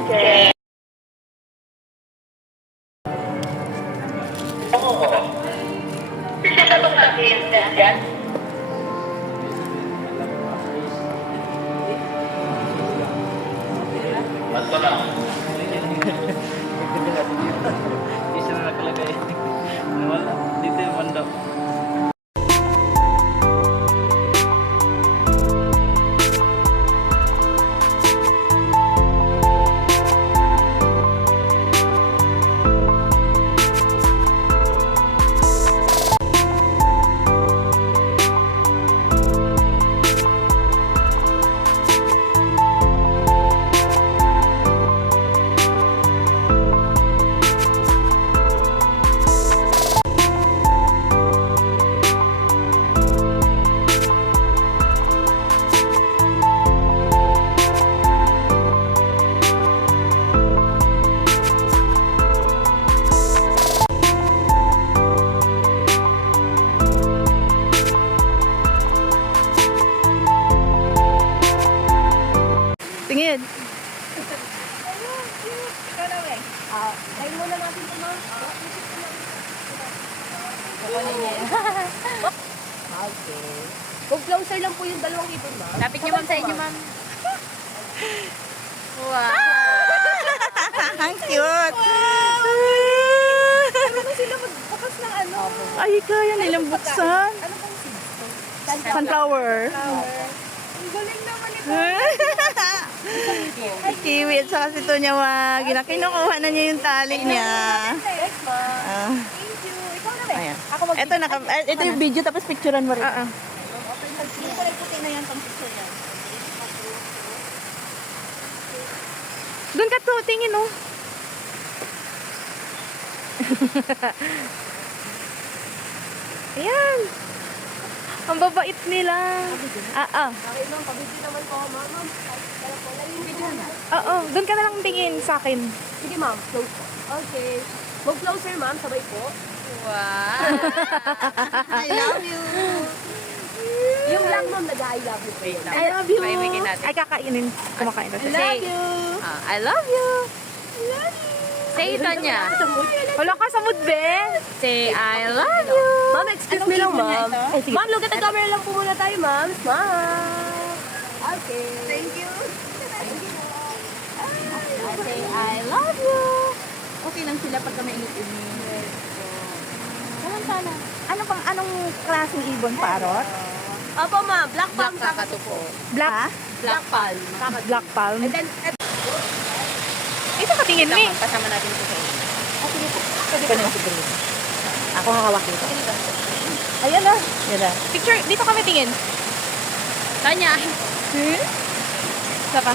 Okay. Oo. Kasi ka bang sabihin yan? Ba't lang? Isa na nakalagay. Wala. Dito yung banda. Tingin. Ikaw na, we. Try muna natin ito, ma'am. Kukunin niya yan. Okay. Kung closer lang po yung dalawang ibon, ma'am. Lapit niyo, ma'am, sa inyo, ma'am. Wow. Ang cute. Ano sila magbukas ng ano? Ay, kaya nilang buksan. Ano pang seeds? Sunflower. Ang galing naman ito. Kiwi at saka si Tonya Wag. Kinukuha na niya yung tali niya. Yes, ma'am. Ah, Thank you. Ikaw na, we. ayan. Ako mag- Ito yung video tapos picturean mo rin. Yung kulay puti na yan, pang picture yan. Doon ka to, tingin oh. Ayan. Ang babait nila. Okay, ma'am. Pabidyo naman po, ma'am. Ma'am, kaya po lang yung video na. Oo, doon ka na lang tingin sa akin. Sige, ma'am. Close po. Okay. Move closer, ma'am. Sabay po. Wow. I love you. Yung lang, ma'am, nag-I love you. Wait lang. I love you. Ay, kakainin. Kumakain na siya. Say, I love you. Say ito niya. Wala ka sa mood, be. Say, I love you. Ma'am, excuse me lang, ma'am. Ma'am, look at the camera lang po muna tayo, ma'am. Smile. Okay. Thank you. Say, I love you. Okay lang sila pag kami init-init. Kaman sana. Anong klaseng ibon? Parot? Opo, ma'am. Black palm kakatu po. Black? Black palm. Black palm. And then, Ito katingin mo eh. kasama natin ito sa inyo. Pwede pa naman siguro. Ako hahawakin ito. Ayan na. Ayan na. Picture, dito kami tingin. Tanya. Isa pa.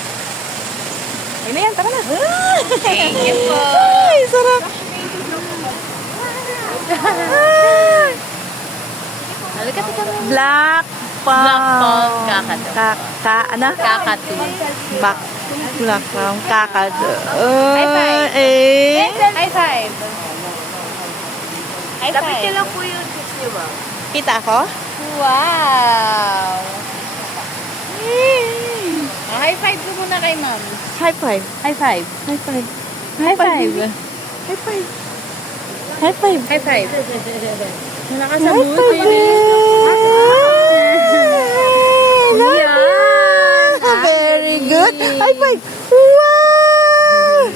Ayun na yan, tara na. Thank you po. Ay, sarap. Halika sa camera. Black palm. Black palm kakadu. Ano? Kakatu. Black palm kakadu. High five. High five. High five. Kapit niyo lang po yung tips niyo, ma'am. Kita ako? Wow. High five po muna kay ma'am. High five. High five. High five. High five. High five. High five. High five. Wala ka sa High mood. five. Yan. Very good. High five. Wow.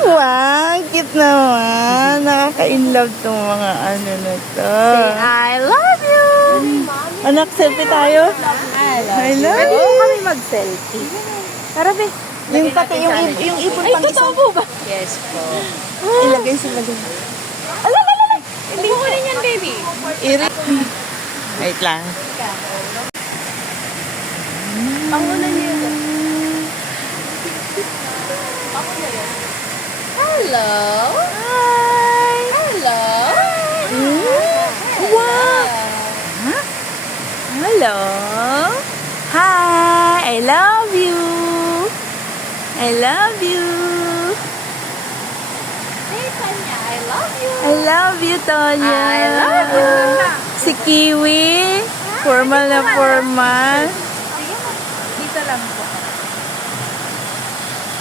Wow, cute naman. Nakaka-inlove tong mga ano na to. I love you. Anak, selfie tayo. I love Pwede you. po kami mag-selfie. Tara, be. Yung pati, yung ipon pang isa. ba? Yes po. Ilagay sa lagay. Hindi ko rin yan, baby. Wait lang. Panguna niyo yun. Panguna yun. Hello. Hi. Hello. Wow. Huh? Hello. Hi. I love you. I love you. Say, Tanya, I love you. I love you, Tonya. I love you. Si Kiwi. Formal na formal. Dito lang po.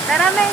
Tara, May.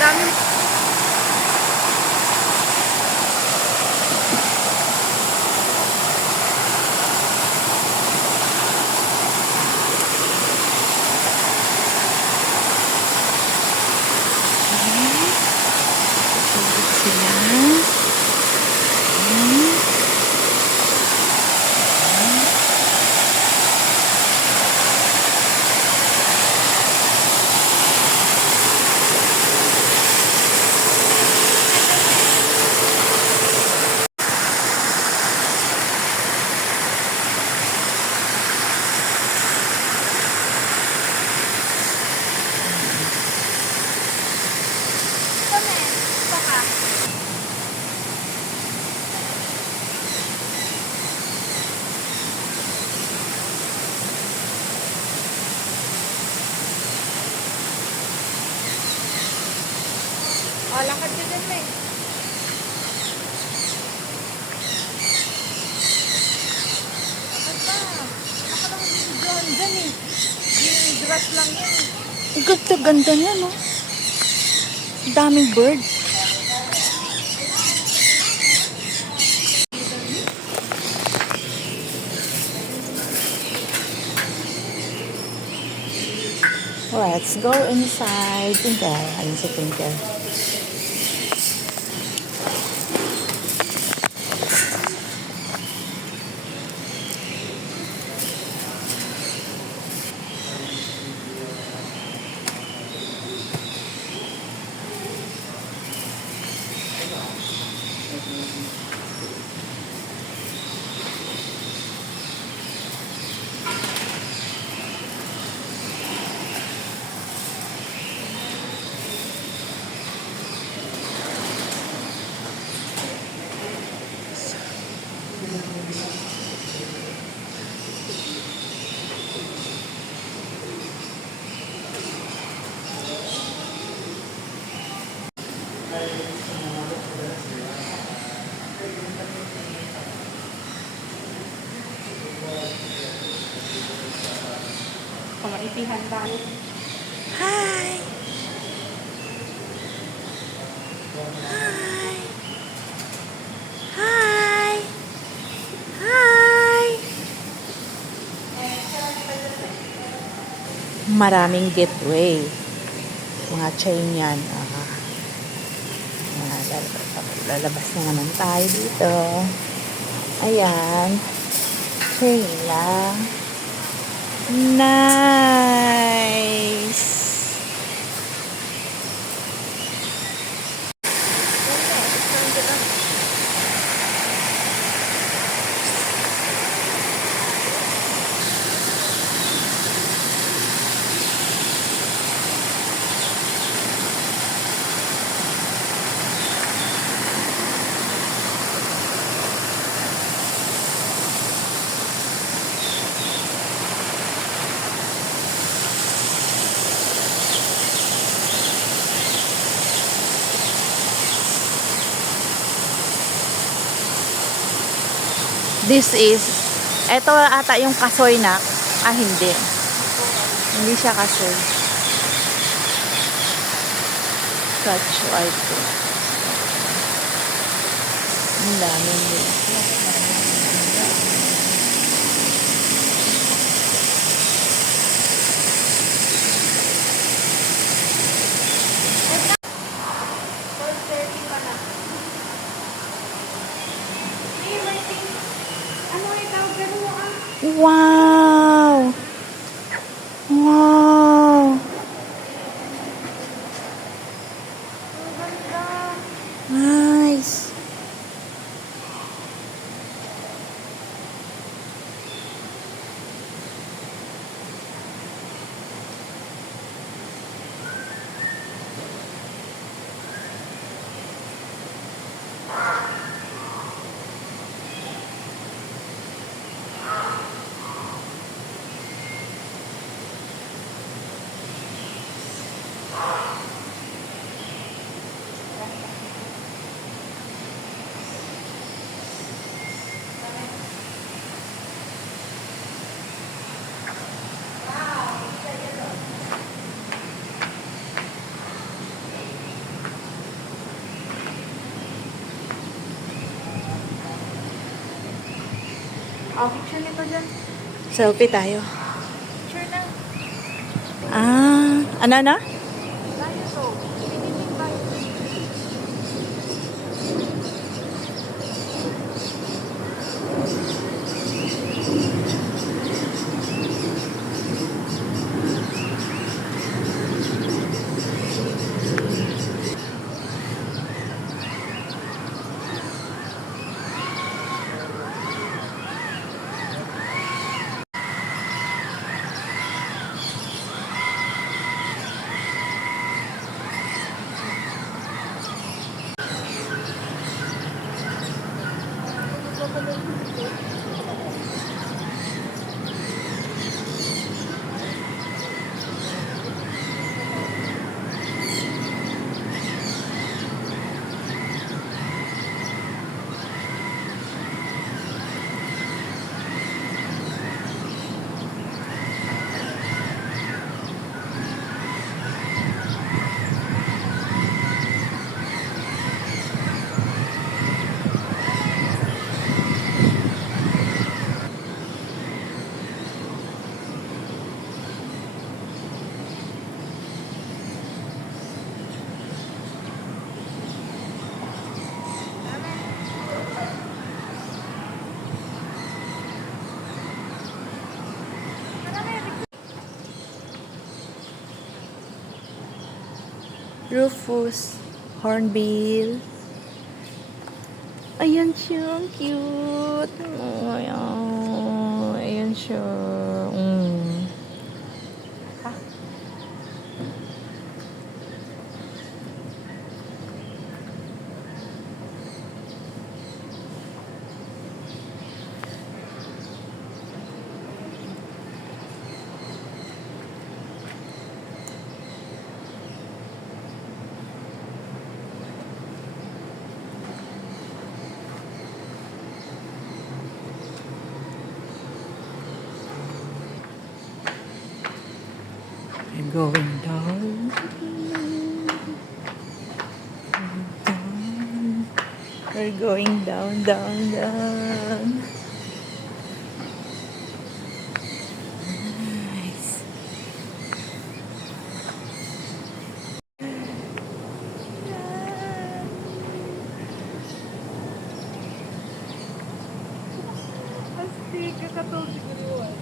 Dami. Oh, lakad ka dyan, May. Lakad ba? Lakad ang video dyan eh. Yung grass lang yan eh. Ang ganda-ganda niya, no? Daming bird. Let's go inside. Twinkle. Ayun si Twinkle. Kamaipihan tayo. Hi! Hi! Hi! Hi! Maraming gateway. Mga chain yan. Lalabas na naman tayo dito. Ayan. Chain lang. Nice! This is, eto ata yung kasoy na, hindi. Hindi siya kasoy. Such white. Ang dami nila. Wow! Wow! Nice! Picture nito dyan. Selfie tayo. Picture na. Ano? Tayo to. Pinitin tayo. Rufus Hornbill. Ayan siya, ang cute. Oh, ayan siya. I'm going down. We're going down, down, down. Nice. Astig, kakatulog siguro yun.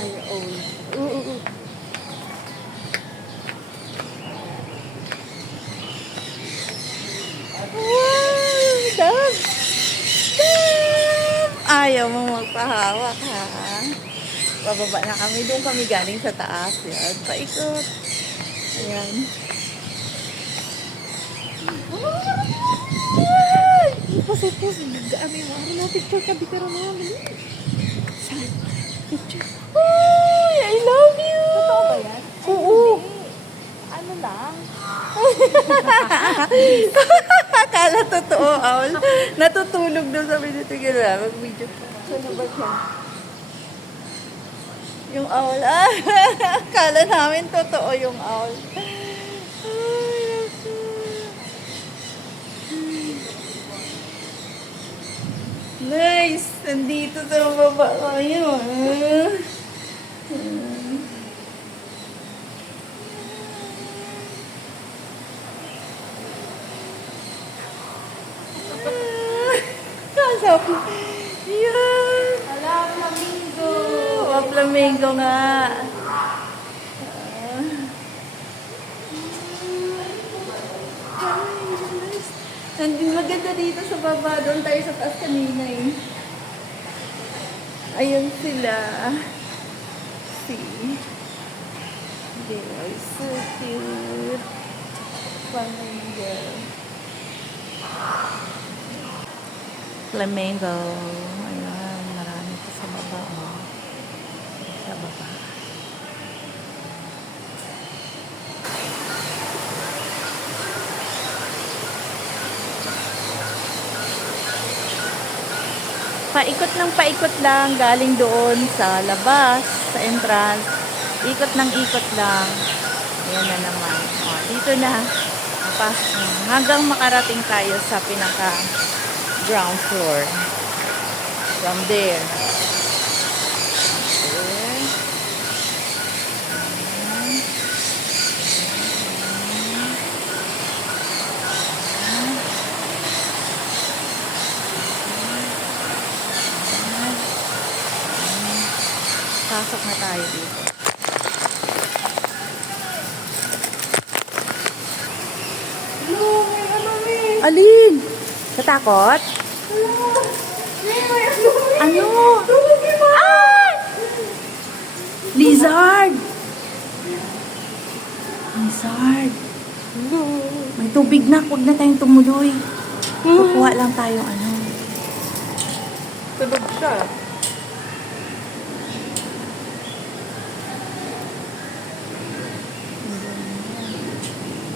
Our own. Wow! Dab! Dab! Ayaw mo magpahawak, ha? Bababa na kami. Doon kami galing sa taas. Yan. Paikot. Ayan. Pasipos. Gaan mo. Ano na picture ka? Bikara mo. Picture. Uy! I love you! Totoo ba yan? Oo. Ano lang? Akala totoo, Aul. Natutulog doon sa pinitigan na. Mag-video. Saan ba siya? Yung Aul. Akala namin totoo yung Aul. Ay, naku. Nice! Nandito sa baba kayo. Yan. Hala, flamingo. Oh, flamingo nga. Nandun maganda dito sa baba. Doon tayo sa taas kanina eh. Ayun sila. See? They are so cute. Flamingo. Flamingo. Ayan, marami pa sa baba. Oh. Sa baba. Paikot lang galing doon sa labas, sa entrance. Ikot ng ikot lang. Ayan na naman. O, dito na. Hanggang makarating tayo sa pinaka ground floor. From there. Okay. Pasok na tayo dito. Alin? Natakot? Ano? Ay! Lizard! Lizard! May tubig na. Huwag na tayong tumuloy. Kukuha lang tayong ano. Tulog siya.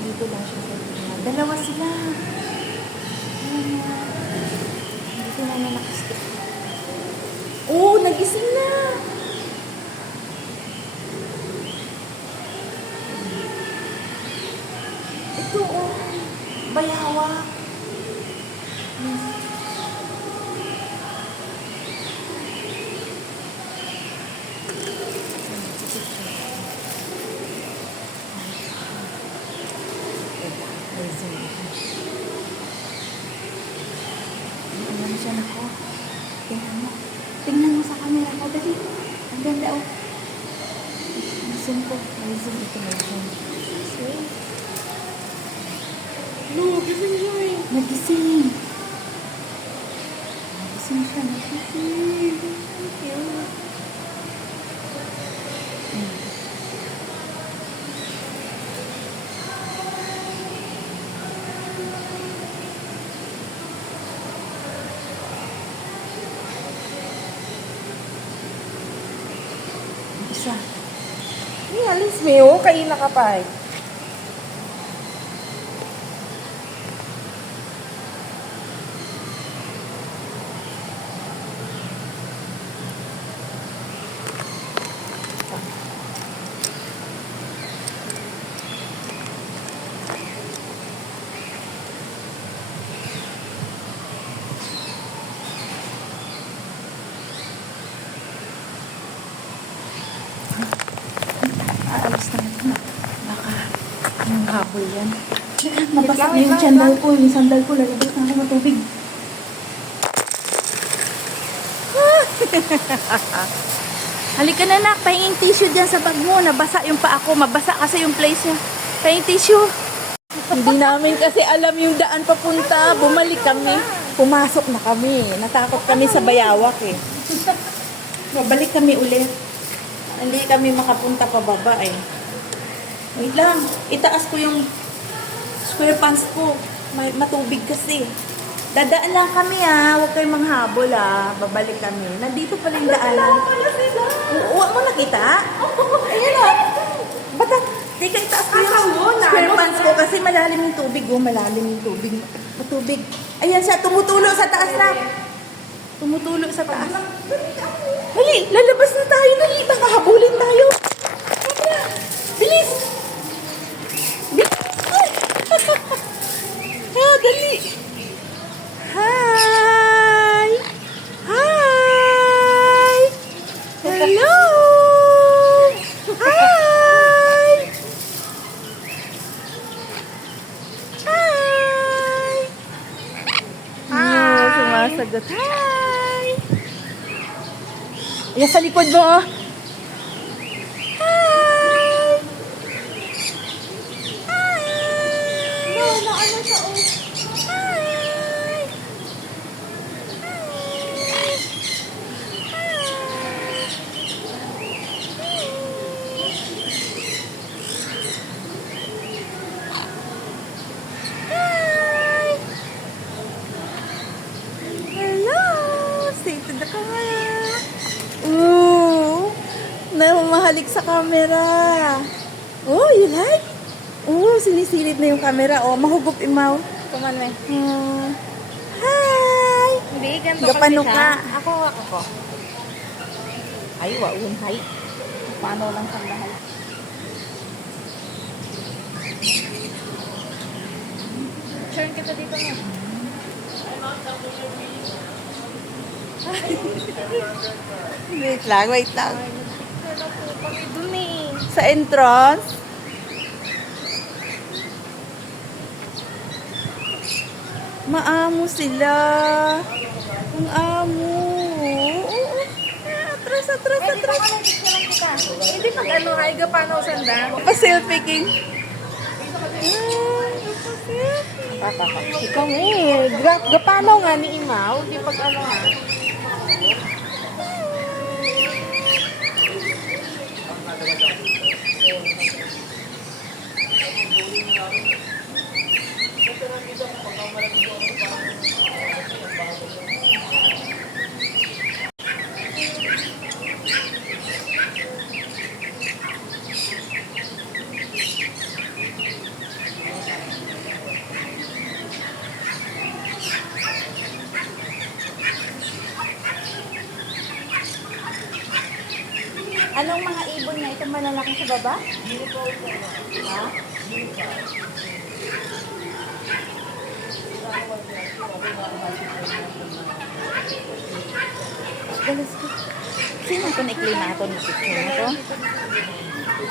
Dito lang siya sa gitna. Dalawa sila. Dito na nakastik. Oo, nagising na. Ito, oh. Bayawa. Ano siya nako? Tingnan mo. Tingnan mo sa camera ko. Dali. Ang ganda oh. May zoom ko. May zoom. Ito may zoom. No, gising siya eh. Nagising. Nagising siya. Nagising. Thank you. Isa. Ni alis mo, kain na ka pa eh. Aalis na ito. Baka yung habol yan. Nabasa na yung sandal ko. Yung sandal ko, lalabas na ako matubig. Halika na nak, pahinging tissue dyan sa bag mo. Nabasa yung paa ko. Mabasa kasi yung place niya. Pahinging tissue. Hindi namin kasi alam yung daan papunta. Bumalik kami. Pumasok na kami. Natakot kami sa bayawak eh. Mabalik kami ulit. Hindi kami makapunta pababa eh. Wait lang. Itaas ko yung square pants ko. May matubig kasi. Dadaan lang kami ah. Huwag kayong manghabol ah. Babalik kami. Nandito pala yung daanan. Huwag mo nakita? Ayan ah. Bata, teka itaas ko yung square pants ko kasi malalim yung tubig. Oh, malalim yung tubig. Matubig. Ayan siya. Tumutulo sa taas na. Tumutulo sa taas. Dali, lalabas na tayo. Dali, baka habulin tayo. Bilis! Bilis! Ah, dali! Hi! Hi! Hello! Hi! Hi! Sumasagot. Hi! Yan sa likod mo, oh. Hi! Hi! No, ano siya, oh. Hi! Hi! Hello! Say to the camera. Ooh! Namamahalik sa camera. Oh, you like? Oh, sinisilip na yung camera. Oh, mahugot imaw. Kuman mo. Hi! Hindi, ganito Gapano kasi ka? siya. Ako. Ay, waun, hay. Paano lang sa lahat? Turn kita dito mo. Wait lang, wait lang. Wala po kami dun eh. Sa entrance. Maamo sila. Ang amo. Oo. Atras. Hindi pag ano, ay gapano sanda. Pa-selfie king. Ikaw eh. Gapano nga ni Imaw. Hindi pag ano ha. Anong mga ibon na itong malalaki sa baba? Ha? Galas ko. Sino ito na-claim na ito ng picture na ito?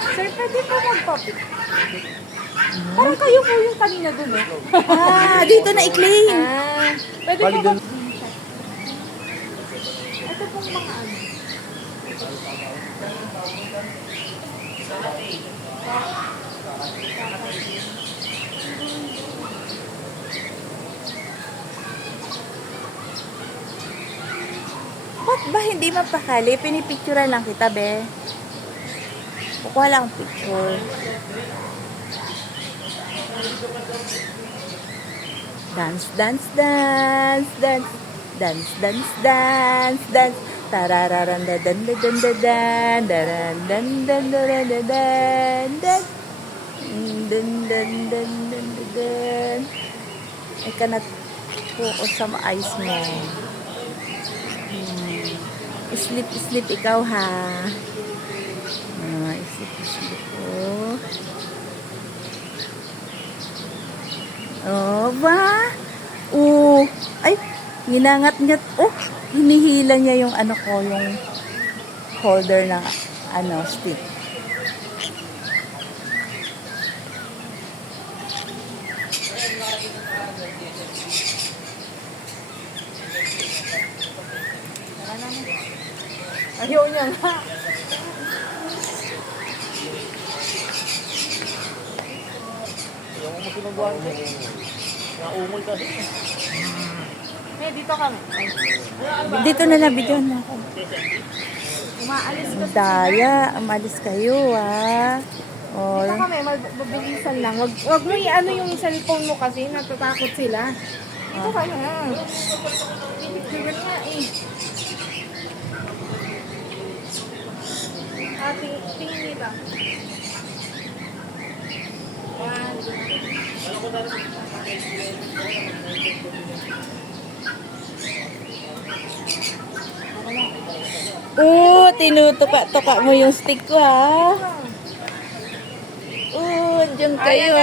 Sir, pwede po magpapit. Parang kayo po yung kanina dun eh. Dito na-claim. Pwede po mag... Ito pong mga ano. Ba't ba hindi mapakali? Pinipicturean lang kita, be. Kukuha lang ang picture. Dance. Tarararan dan dan dan dan dan dan dan dan. I cannot focus sa eyes mo. Sleep ikaw ha. Sleep ko. Oh, ba? Ay, ginangat-ngat. Hinihila niya yung ano ko, yung holder na stick. Ayaw niya nga. Yung mo sinubuhan ko. Naumol kasi. Dito kami. Dito na nabigyan mo ako. Umaalis ko. Daya, umalis kayo Dito kami, mabilisan lang. Wag mo i-ano yung cellphone mo kasi natatakot sila. Dito ka na. Pinipicturean nga eh. Tingin nila. Tinutuka-tuka mo yung stick ko Diyan kayo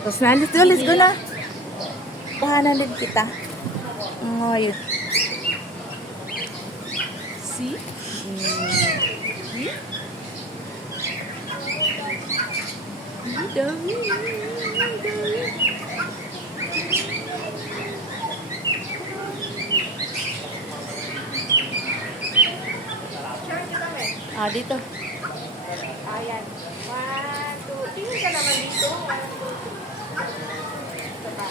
Tapos na, let's go na. Kuhanan din kita. Yun. See? dami. Ah, dito. Ayan. 1, 2. Tingin ka naman dito. 1, 2, 3. Ito pa.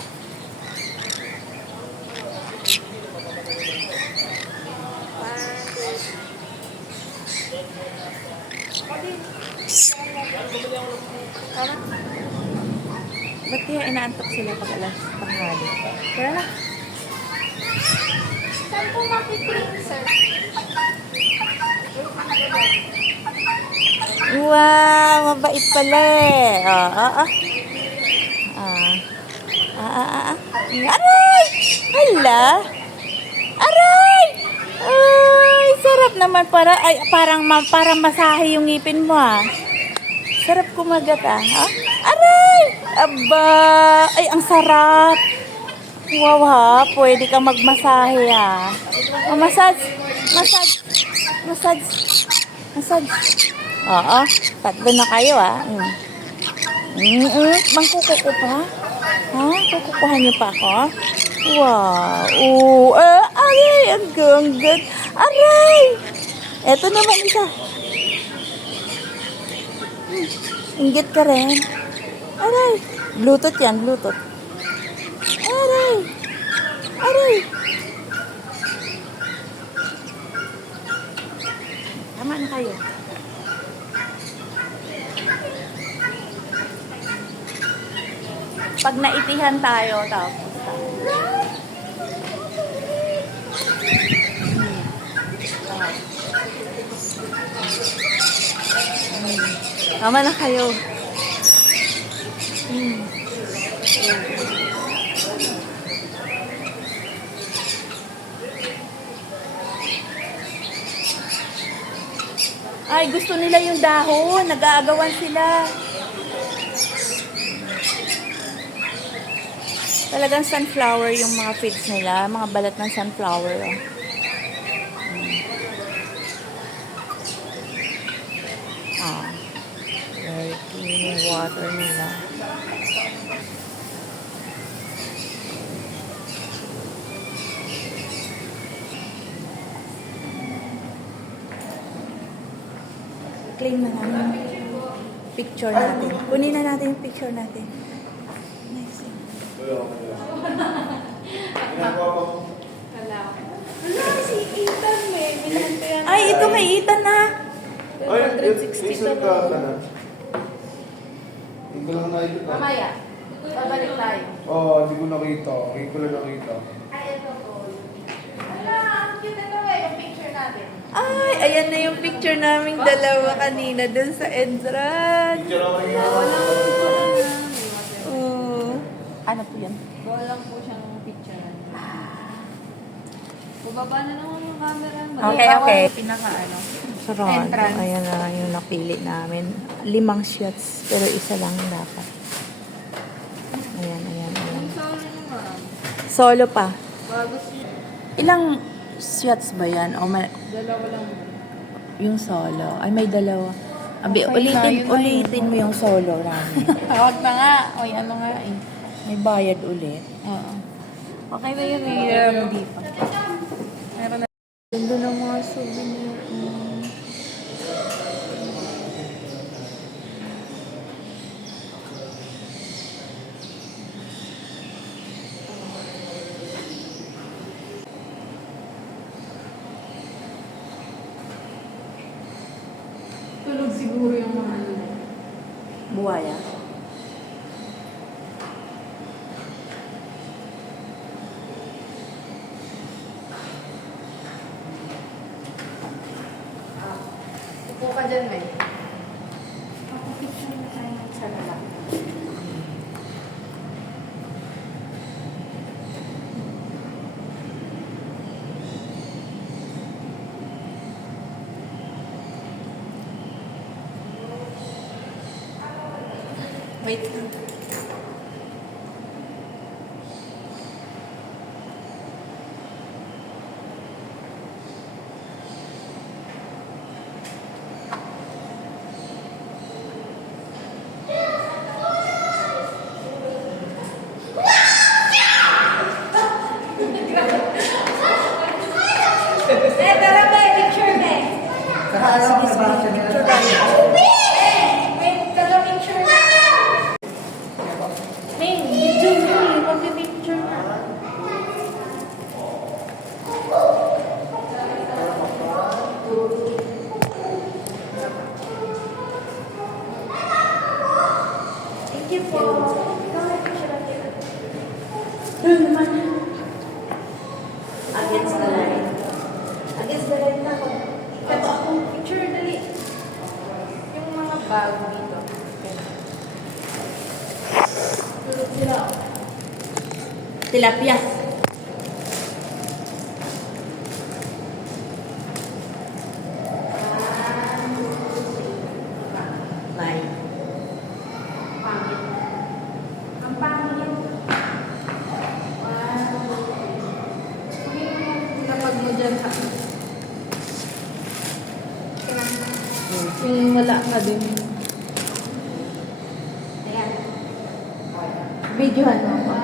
Ba't kaya inaantok sila pag alas tanghali? Kaya na. Saan po mapiprint, sir? Wow, mabait pala eh. Ah. Aray! Hala! Aray! Ay, sarap naman para ay parang masahe yung ngipin mo ah. Sarap kumagat ah. Ha? Aray! Aba! Ay, ang sarap. Wow ha, pwede ka magmasahe ah. Oh, massage. Oo, tatlo na kayo ah. Mangkukuko pa? Ha? Kukukuhan niyo pa ako? Wow. Aray, ang ganggat. Aray! Eto naman isa. Inggit ka rin. Aray. Bluetooth yan, Bluetooth. Aray. Tama na kayo. Pag naitihan tayo, tapos tama na kayo. Ay, gusto nila yung dahon. Nag-aagawan sila. Talagang sunflower yung mga feeds nila. Mga balat ng sunflower. Oh. Very clean yung water nila. Claim na namin picture natin. Kunin na natin yung picture natin. Nice. Si Ethan eh. Bilahan ko yan. Ay, ito may Ethan na. 160 to. Hindi ko lang nakita. Mamaya. Babalik tayo. Oo, hindi ko nakita. Hindi ko lang nakita. Ay, ito po. Ala, ang cute na ito eh. Yung picture natin. Ay, ayan na yung picture naming dalawa kanina dun sa entrance. Picture ako rin Oh. Ano po yan? Walang po siyang picture. Bubaba na naman yung camera. Okay. Pinaka ano. Sarap. Entrance. Ayan na yung napili namin. 5 shots, pero isa lang dapat. Ayan. Sorry naman. Solo pa. Bago siya. Ilang shots ba yan? O Dalawa lang. yung solo? Ay, may dalawa. Abi, Okay, ulitin mo yung solo namin. Huwag na nga. O, ano nga eh. May bayad ulit. Oo. Okay na yun eh. Hindi pa. Meron na. Ganda ng mga souvenir. Tulog siguro yung mga ano. Buwaya. Upo ka dyan, May. Sana lang. Wait. Doon naman. Against the light. Against the light na ako. Ito akong picture, dali. Yung mga bago dito. Tulog sila. Tilapia. Light. Pangit. Ang pangit. Kapag mo dyan sa... Yung wala ka din. Ayan. Videohan mo ako.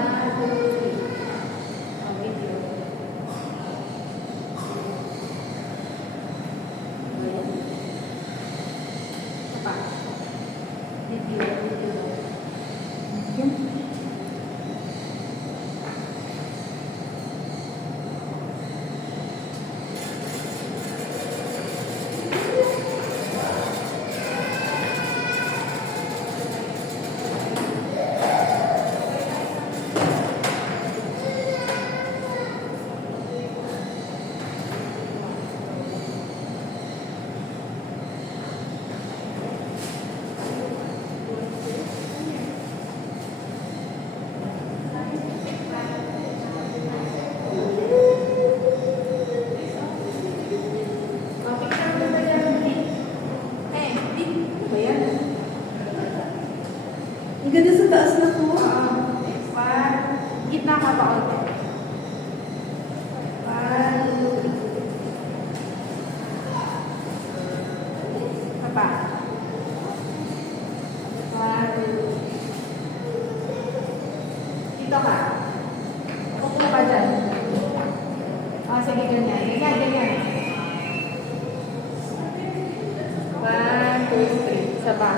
Ang ganda sa taas na to. Gitna ka pa ulit. Pa. Dito ka. Upo ka dyan. Sige, ganyan. Ganyan. 1, 2, 3. Isa pa.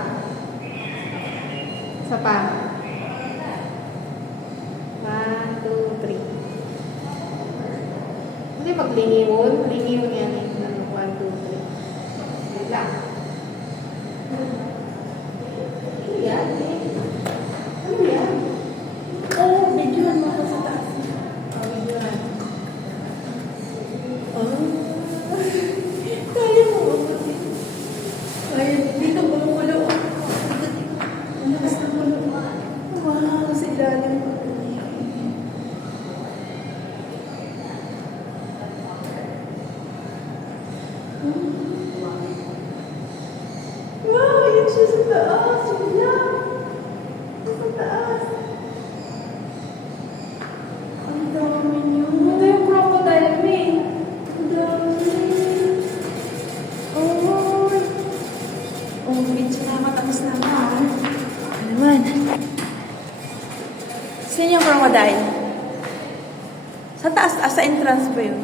Isa pa. 1, 2, 3. Hindi maglingiwon. Lingiwon yan. 1, 2, 3. Wait lang. Ano yan? Ano yan? Oh, videohan mo ako sa taas. Oh, videohan. Oh. Kaya mo ako. Ay, dito bumukulo. Ang lakas ng kulo. Wow, sa ilalim ko. Wow, yun siya sa taas. Wala. Sa taas. Ang dami niyo. Ito yung crocodile mo eh. Ang dami. Oh. Oh, bitch na. Matapos na ako. Ano naman? Sino yung crocodile? Sa taas, sa entrance ba yun?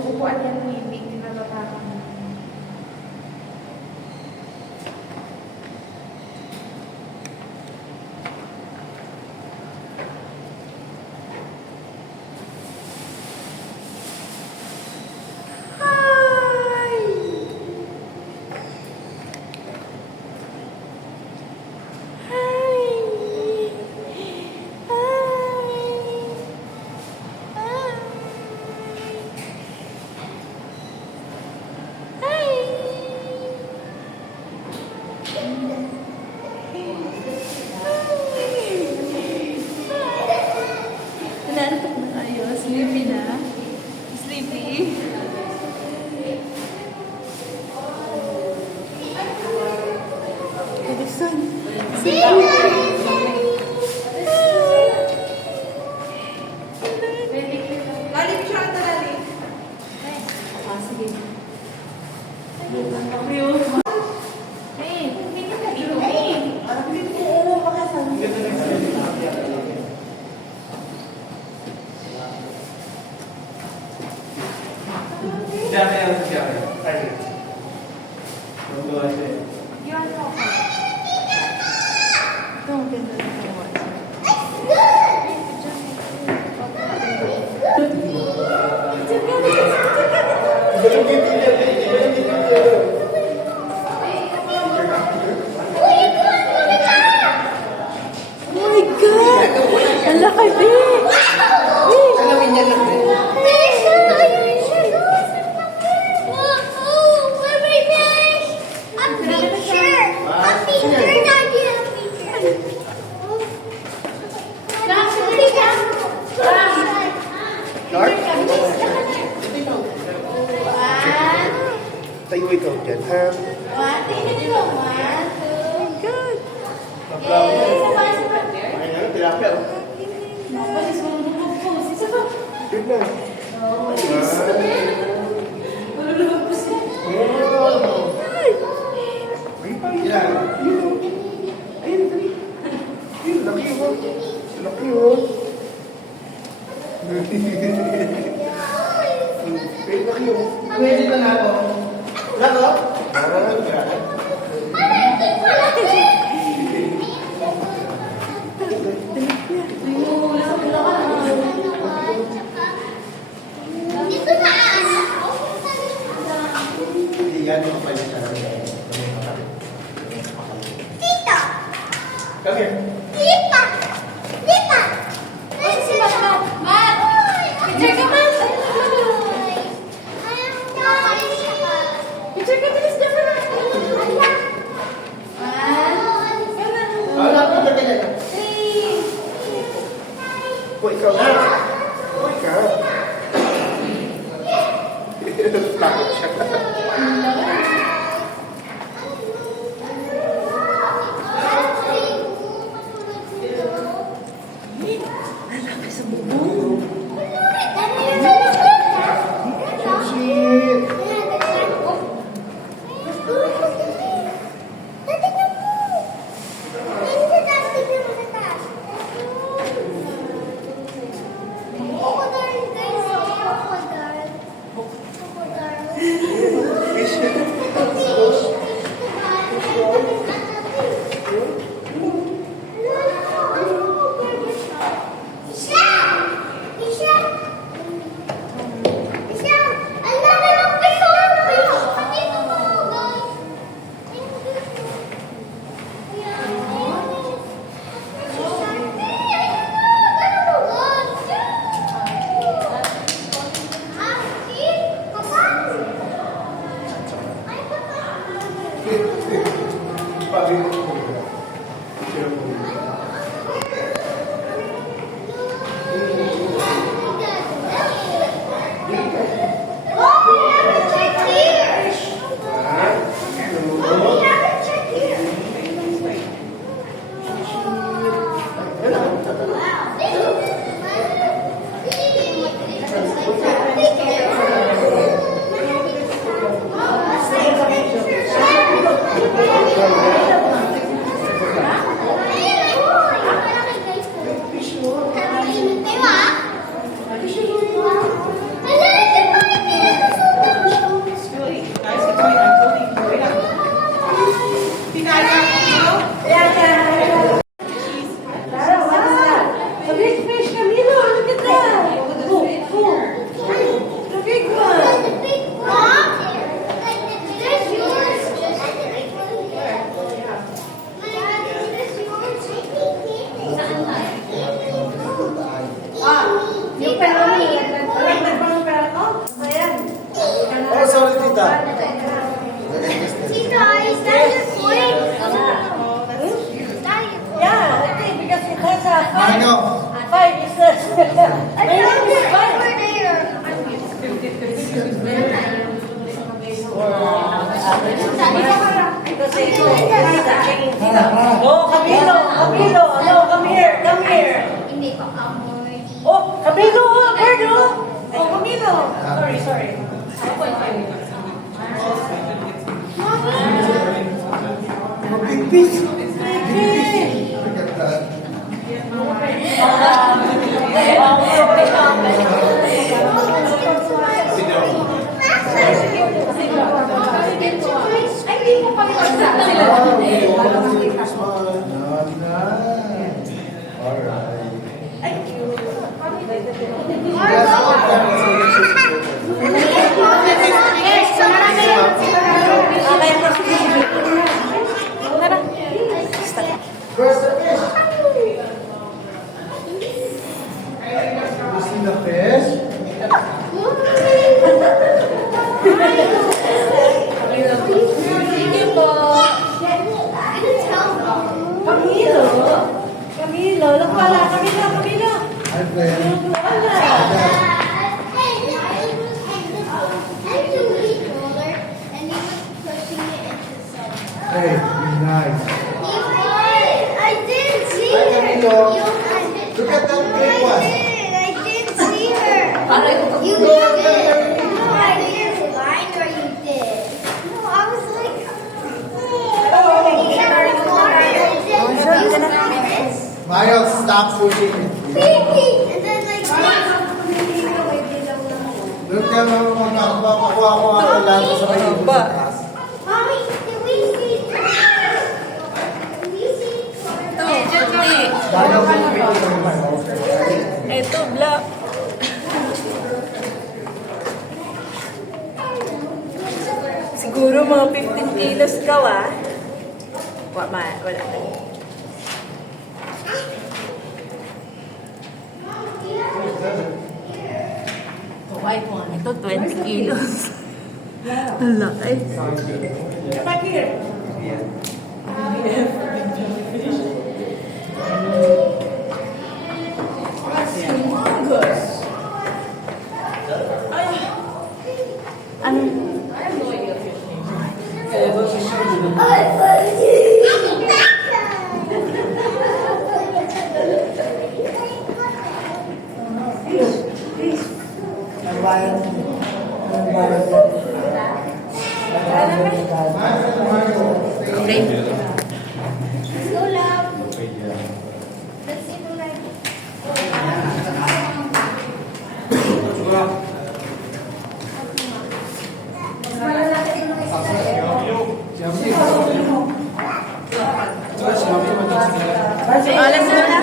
Upuan yan ni hindi na batakan. Dati ang siya. Ay. Tuwa siya. Ito, ang ganda ng tawa. Oh my God! Ang laki, Be! Alamin niya lang eh. Tayo ikaw dyan, ha? Ayun, tilapia. Yun na. Ay, pa, yan. Ayun, ayun, dali. Ayun, laki yun. Laki yun. Ayun, laki yun. Pwede ba na ako? Lako? Hindi yan yung kapalit sa namin. Come here. Wala pa ba ganyan? O, ikaw na. O, ikaw. Takot siya. Shit. Oh, sorry, tita. Tita, is that your point? Yeah, okay, because it has a Ano? five uses. I found it over there. Oh, Camilo, Camilo, no, come here, come here. Hindi ko amoy. Oh, Camilo, bird, oh. Oh, Camilo. Sorry, sorry. Magbigpis. Nasa Where's the fish? You see the fish? Camilo, lang pala. Camilo. Hi, friend. Hey, be nice. I didn't see Hi, her. Camilo. I Look at that big one. didn't see her. You did. No, I didn't blind or you did. No, I was like, Miles, stop pushing. and then like Look at how makakuha ko ang lahat sa kayo. Mommy, can we see? Can we see? Dahil sa video naman. Ito, black. Siguro mga 15 kilos ka, wala. Ito, 20 kilos. Ang laki. Go love. Let's see the light. Alam mo na.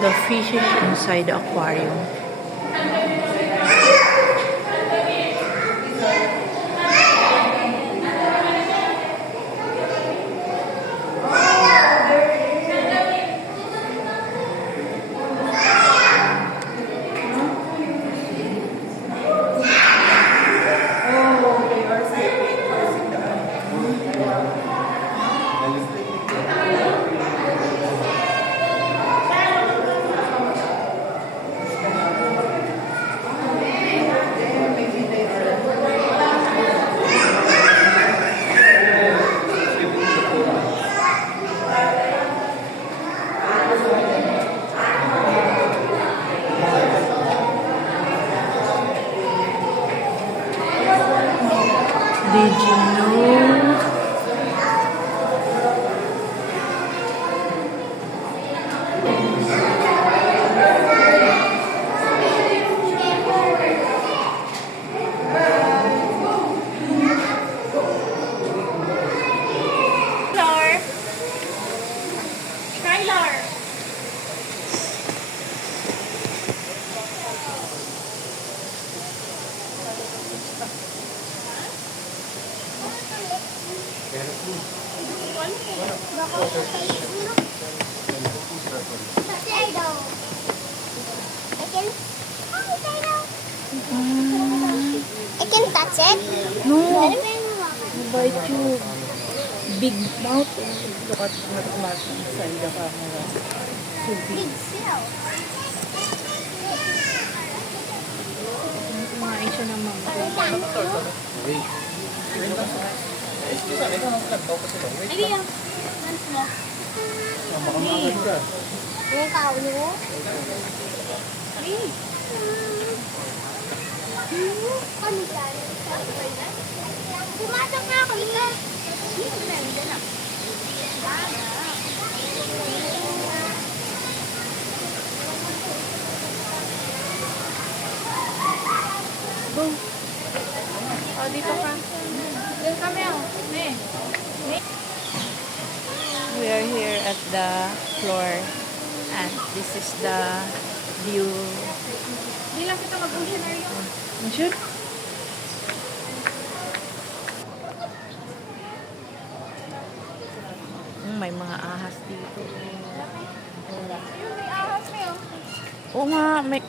The fishes inside the aquarium. Did you know? can touch it? No. Let it in the water. Bite you. Big mouth. Look at the inside the camera. So big. Big shell. Kumain siya ng mango. Yung kaulo. Ano yan? Pumasok na ako, Lika. Oh, dito ka. Diyan kami ako. We are here at the floor and this is the view. Hindi lang kita mag-oceanary yun. Sure? May mga ahas dito. May ahas na yun. Oo nga, may...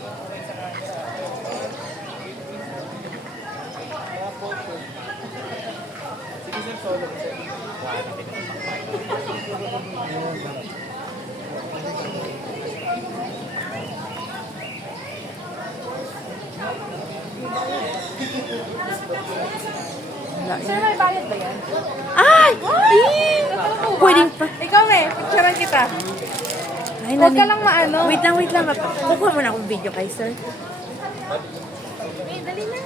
Sir, may bayad ba yan? Ay! Pwedeng pa. Ikaw, me. Picturean kita. Ay, Huwag ka lang maano. Wait lang. Kukuha mo na akong video kay sir.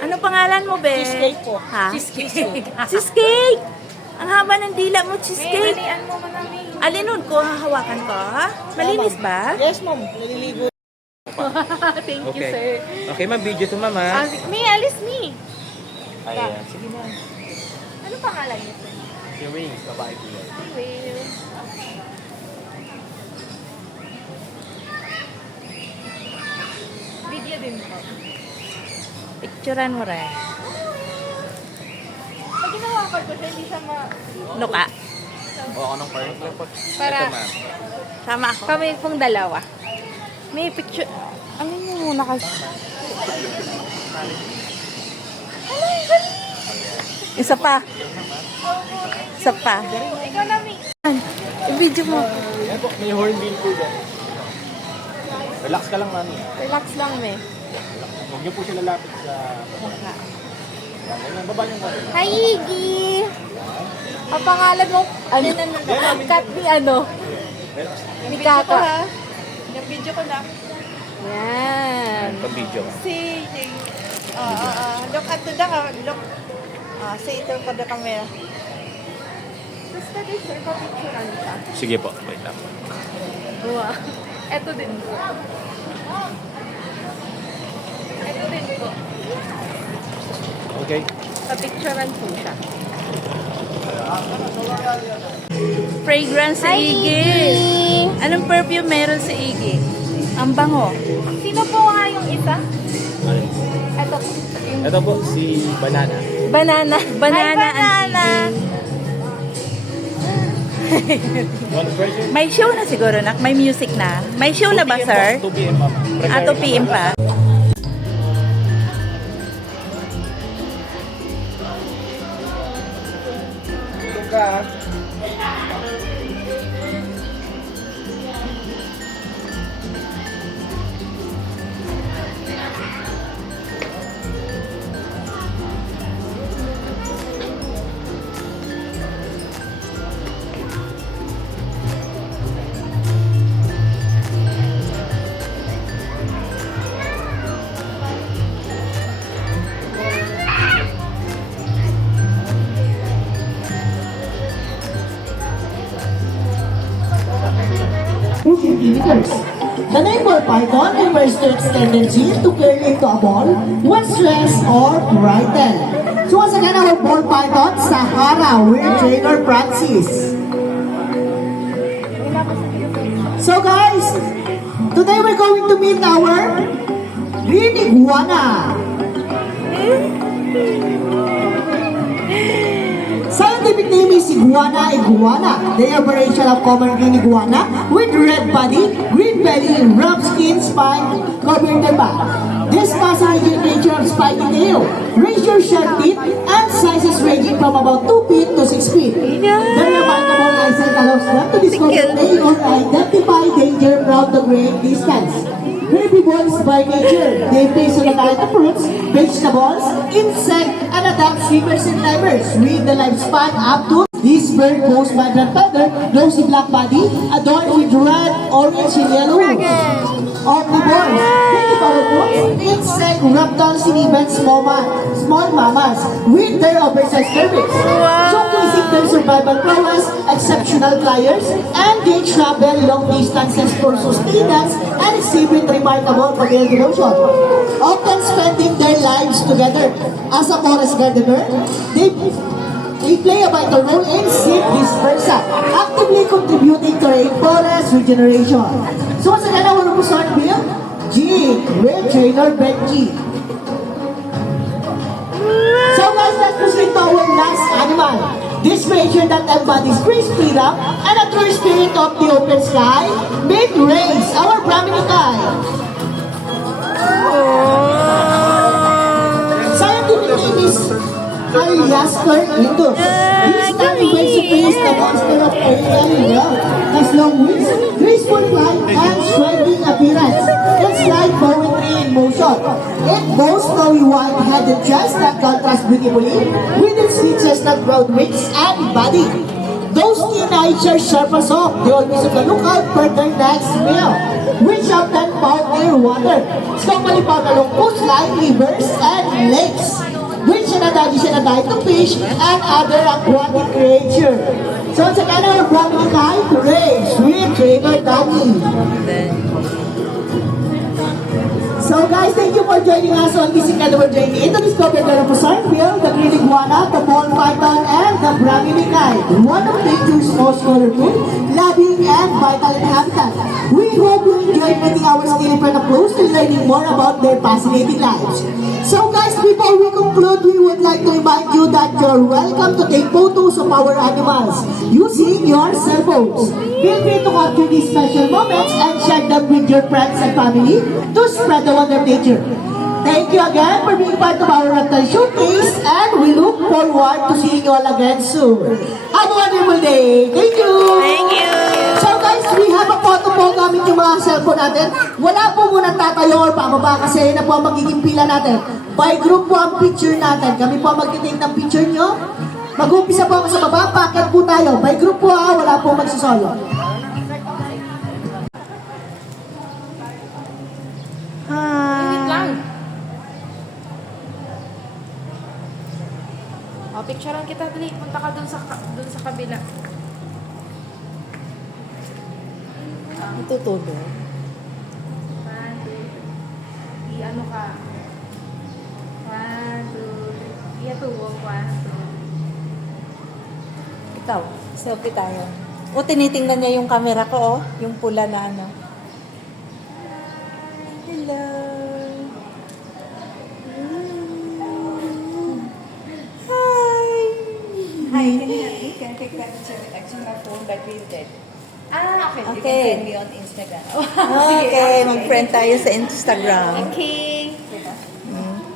Ano pangalan mo, be? Cheesecake po. Ha? Cheesecake. Cheesecake! Ang haba ng dila mo, May cheesecake. dalian mo man namin. Alinon ko, hahawakan ko, ha? Malinis ba? Yes, ma'am. Naliligo. Thank you, sir. Okay, ma'am. Video to, ma'am, ha? Me, alis me. Ayan. Sige, ma'am. Ano pangalan niyo, sir? Si Rings, babae ko yan. Will. Video din po. Picturean mo rin. Pag ginawa ko ito, hindi siya ma... Luka. O, ako ng parang Para- Ito, ma'am. Sama ako. Kami pong dalawa. May picture. Ano mo muna kasi? Isa pa. Isa pa. Ikaw na, me. I-video mo. Yan po, may hornbill po dyan. Relax ka lang, mami. Relax lang, me. Huwag niyo po siya lalapit sa... Yan, baba niyo muna. Hi, Iggy! Ang pangalan mo, ano na cut ni ano? Ni Kaka. Yung video ko na. Yan. Pag-video ka. Si look at the look. Say ito for the camera. Basta din, sir, pa-picturean ka. Sige po, wait lang. Wow. Ito din po. Ito din po. Okay. Pa-picturean po siya. Fragrance si Iggy. Anong perfume meron si Iggy? Ang bango. Sino po nga yung isa? Ito po. Ito po, si Banana. Banana. Banana Hi, banana. and One version? May show na siguro, nak. May music na. May show na ba, 2 sir? po, 2 p.m. ma'am. Ah, 2 p.m. pa. Tulog ka, ha? Leaders. The neighbor python refers to its tendency to curl into a ball when stressed or frightened. So once again, our ball python, Sahara, with trainer Francis. So guys, today we're going to meet our green iguana. Scientific name is iguana iguana. They are variation of common green iguana with red body, green belly, rough skin, spine, covering their back. This fascinating creature or spiny tail, razor sharp teeth, and sizes ranging from about 2 feet to 6 feet. The remarkable eyesight allows them to discover prey or identify danger from the great distance. Herbivores by nature, they feast on a diet of fruits, vegetables, insects, and adult swimmers and divers with the lifespan up to. This bird boasts vibrant feather, glossy black body, adorned with red, orange, and yellow wings. Omnivores, they follow foods, insect, reptiles, and even small mammals with their oversized cervix. Showcasing their survival prowess, exceptional flyers, and they travel long distances for sustenance and exhibit remarkable familial devotion. Often spending their lives together. As a forest gardener, they play a vital role in seed dispersal, actively contributing to rainforest regeneration. So, sa kanya, wala po sa Bill, G, with trainer Benji. So guys, let's proceed to our last animal. This creature that embodies great freedom and a true spirit of the open sky, Big Rays, our Brahminic eye. Scientific name is Alliaster indus. This tiny basic face the monster of alien realm has long wings, graceful flight, and striking appearance. It's like poetry in motion. It boasts a wide-headed chest that contrasts beautifully with its chestnut brown wings and body. Those keen eyes are sharp as hawk. They always on the lookout for their next meal, which often found near water. So malipaw na coastline, rivers, and lakes, which in addition na diet of fish and other aquatic creatures. So sa kanan, Brahminic eye, Ray, sweet trainer Daddy. So guys, thank you for joining us on this incredible journey to discover the Raposarnville, the green iguana, the ball python, and the Brahminic eye, one of nature's most colorful, loving, and vital inhabitants. We hope you enjoyed meeting our skinny friend up close and learning more about their fascinating lives. So guys, before we conclude, we would like to remind you that you're welcome to take photos of our animals using your cell phones. Feel free to capture these special moments and share them with your friends and family to spread the wonder of nature. Thank you again for being part of our Reptile Showcase, and we look forward to seeing you all again soon. Have a wonderful day. Thank you. Thank you. So guys, we have a photo po gamit yung mga cellphone natin. Wala po muna tatayo or pababa kasi yun na po ang magiging pila natin. By group po ang picture natin. Kami po ang mag-take ng picture nyo. Mag-umpisa po ako sa baba, packet po tayo. By group po ha, wala po magsasolo. O, picturean kita, dali. Punta ka dun sa kabila. Itutulo. I-ano ka. 1, 2, i-atuwag. 1, 2. Ikaw, selfie tayo. O, tinitingnan niya yung camera ko, oh. Yung pula na ano. Hello. Hi, you can take that picture with actually my phone that we did. Okay. You can Okay. send me on Instagram. Okay, mag-friend tayo sa Instagram. Okay.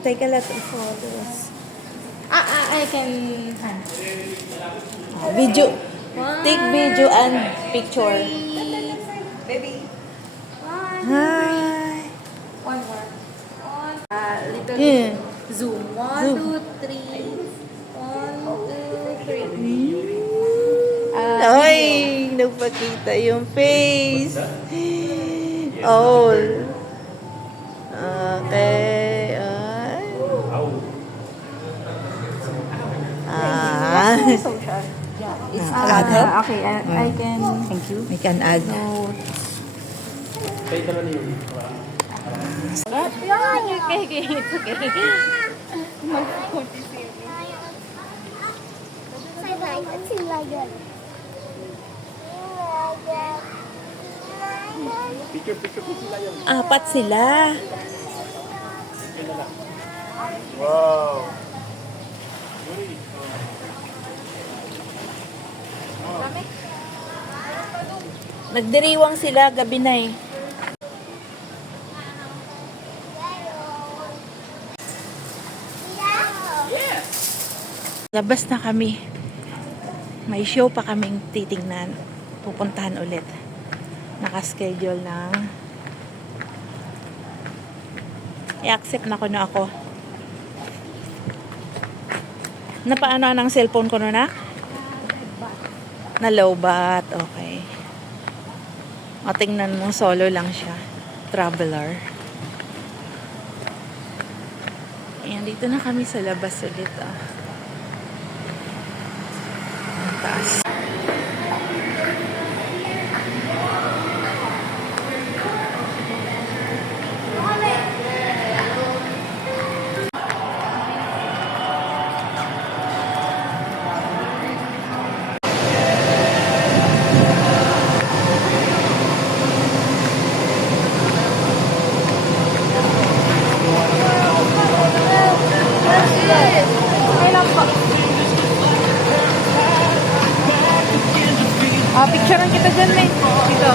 Take a lot of photos. I can... Video. Take video and picture. Baby. Hi. One more. Little Yeah. zoom. 1, Zoom. 2, 3. 1, 2, 3. Ay, nagpakita yung face. All. Okay. Ay. Okay, I can... Thank you. We can add. Okay, it's okay. Apat sila. Wow. Nagdiriwang sila gabi na eh. Labas na kami. May show pa kaming titingnan. Pupuntahan ulit. Nakaschedule ng i-accept na ko na ako. Napaano ng cellphone ko na? Nalobat. Okay. O, tingnan mo, solo lang siya. Traveler. Ayan, dito na kami sa labas ulit. Ang taas. Picturean kita dyan, May. Dito.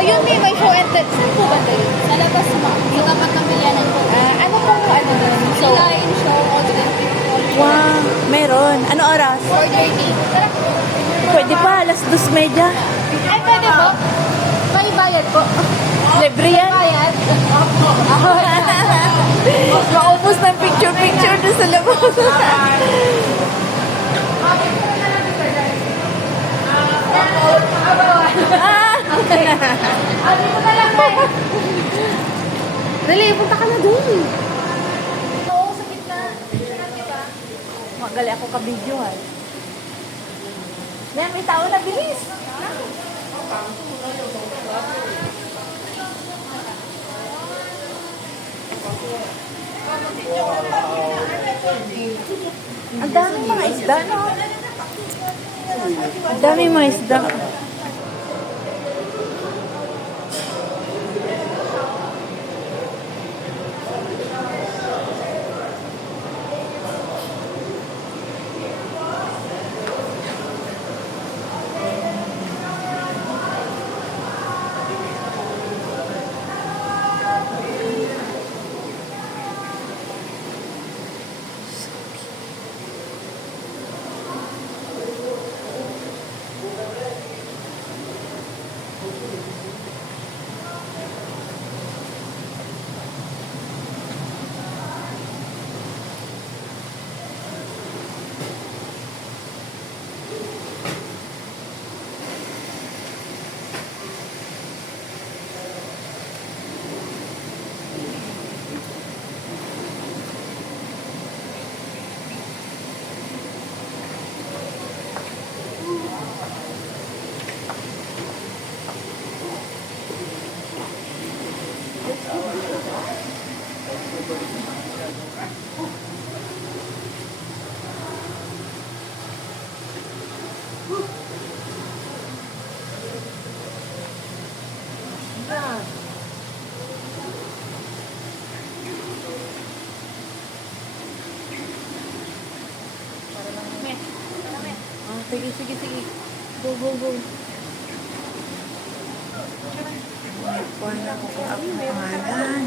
Ayun, May. May show and tell. Saan po ba tayo? Sa labas mo. Sa tapat ng bilyanan ko. Ano pong ano doon? So, line show all the Wow, meron. Ano oras? 4:30. Tara. Pwede pa, alas 2:30. Ay, pwede po. May bayad po. Libre yan. Bayad. Maubos ng picture-picture doon sa labas. Dito na lang tayo. Dali, punta ka na doon. Oo, sa gitna. Magali ako ka-video, ha. May tao na, bilis. Ang daming mga isda, no? Ang daming mga isda. Sige, sige, sige. Go, go, go. Wala ko kung ako pangalan.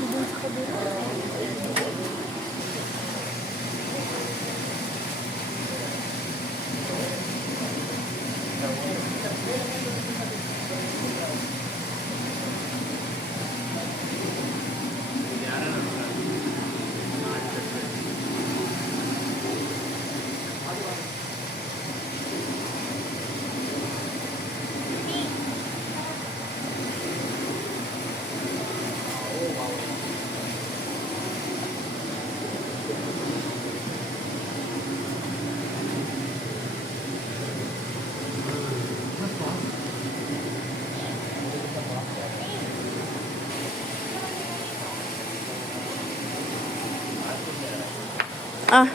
Ah.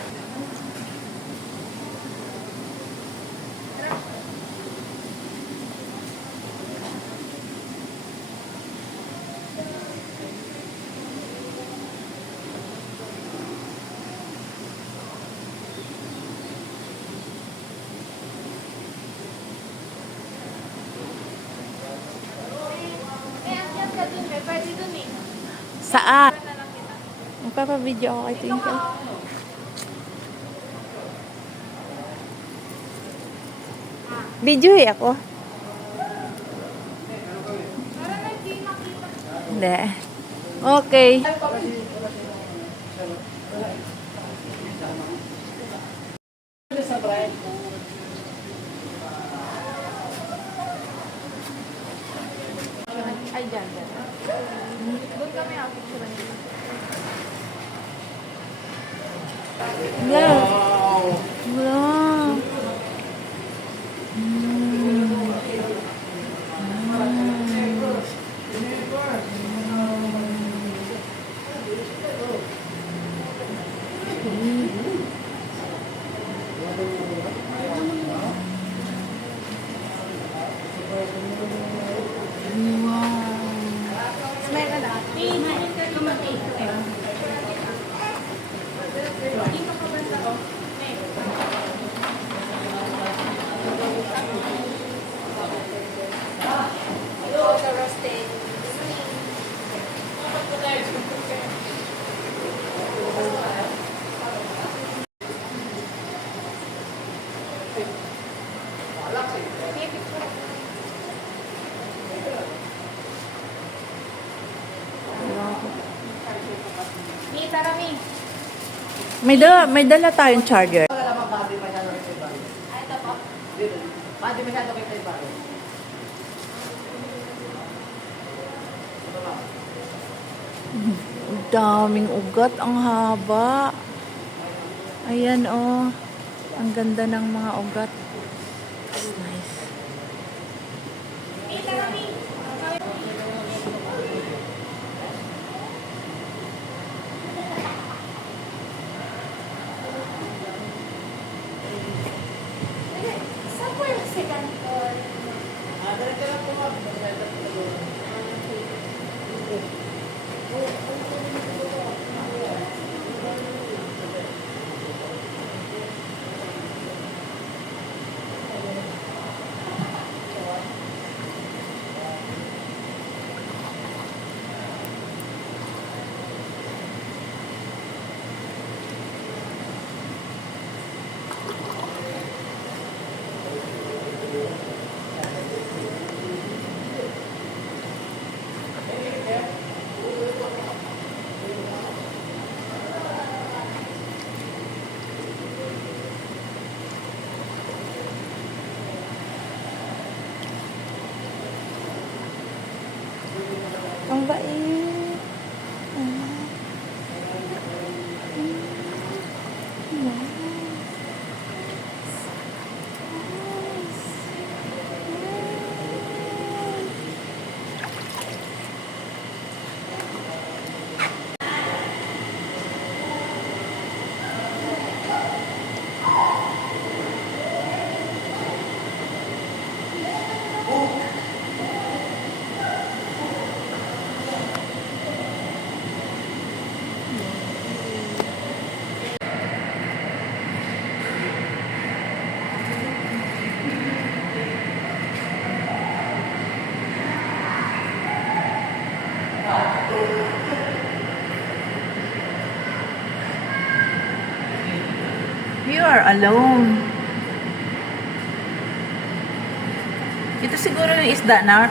May akyat ka dun, may Saan? Magpapabideo ako kay Twinkle. Video ako. Hindi. Okay. Ay, dyan. Doon kami ako. Wow. Wow. May dala tayong charger. Ang daming ugat, ang haba. Ayan oh. Ang ganda ng mga ugat. It's nice. Somewhere second floor. Ang bait. You are alone. Ito siguro yung isda na,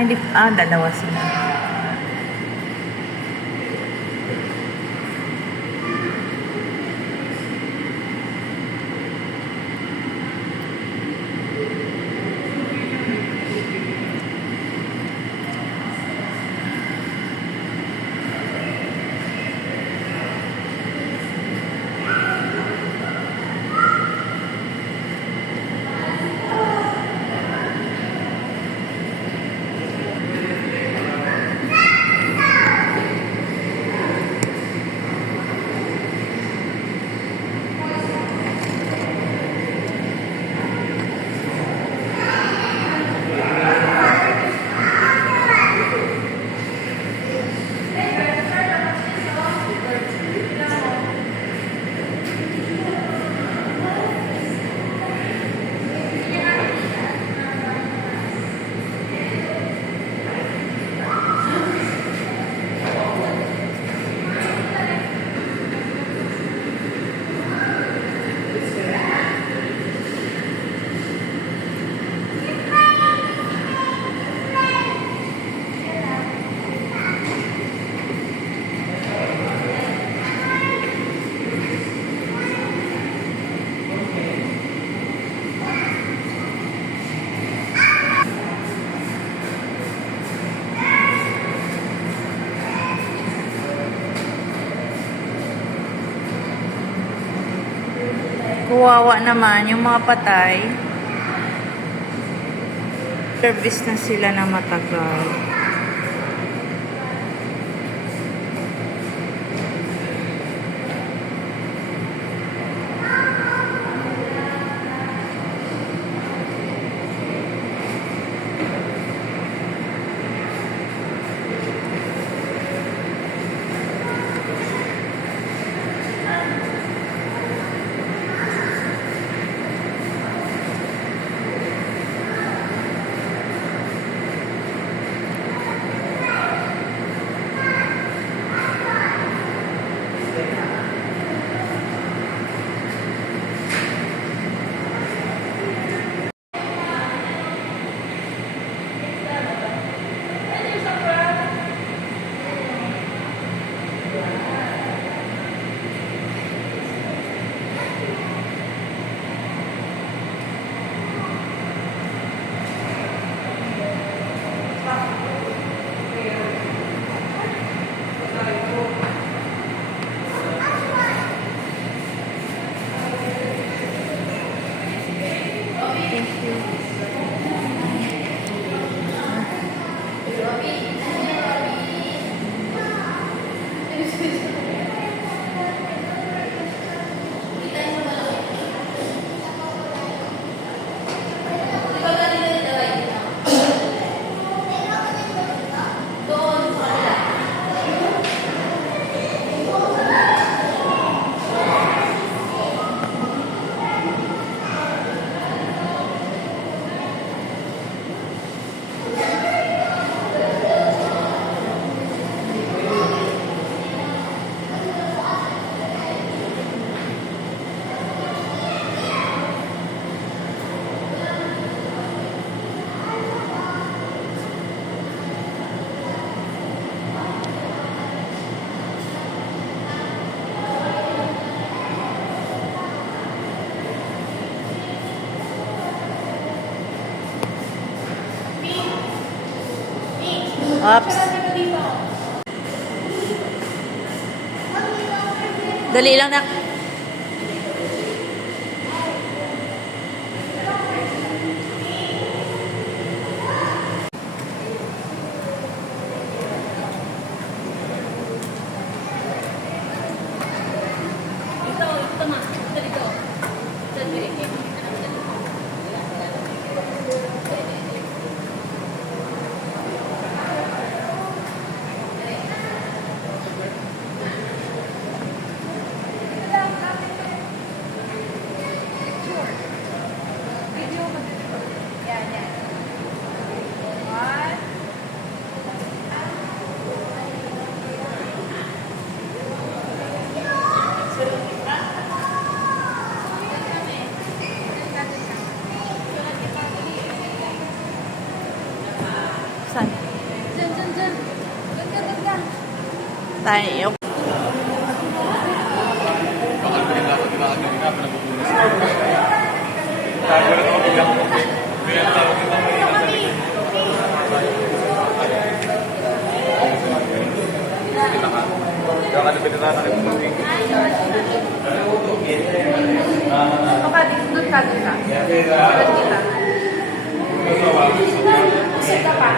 hindi, dalawa sila. Kawawa naman yung mga patay. Service na sila na matagal. Oops. Dali lang na. Saan? Tayo. Baka doon ka doon ka. Kita. Usap ka pa.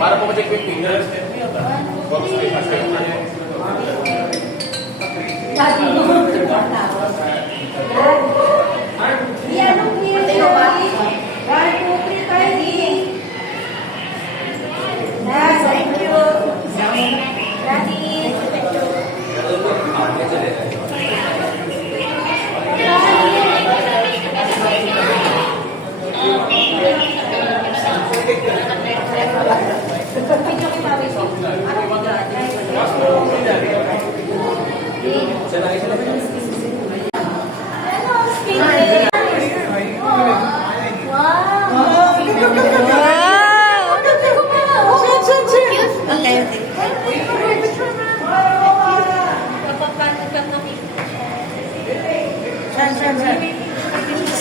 Para po ma-check yung fingers.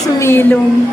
sumilong.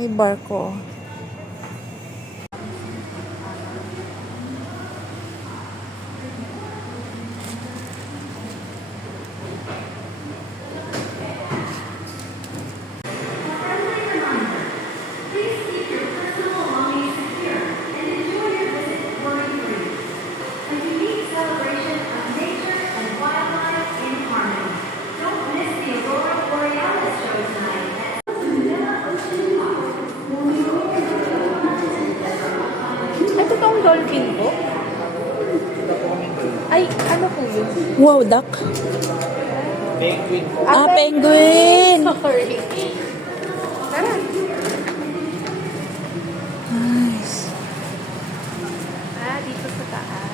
May barko. Ay, totoong dolphin po? Ay, ano po yun? Wow, duck. Penguin. Ah, penguin! Sorry. Tara. Nice. Ah, dito sa taas.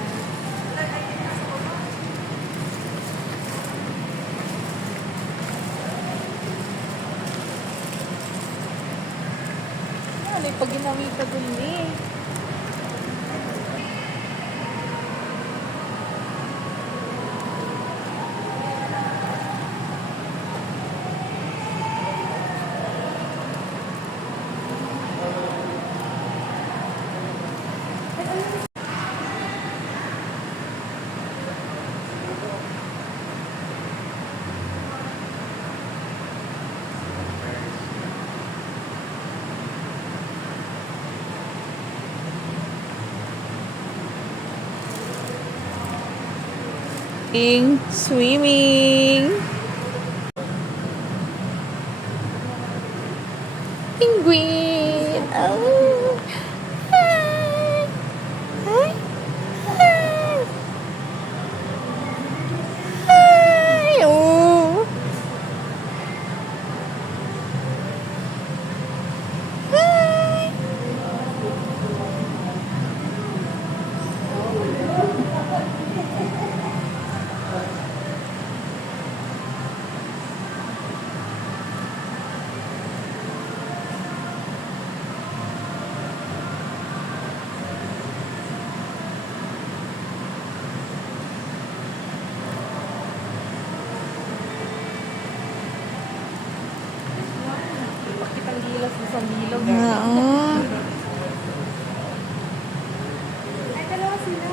Ano yung pag ginamit ka dun eh? Swimming. Penguin. Oh. Hi. Hi. Hi. Hi. Oh. Hi. Kitang gilas sa bilog. Oo. Ay, dalawa sila.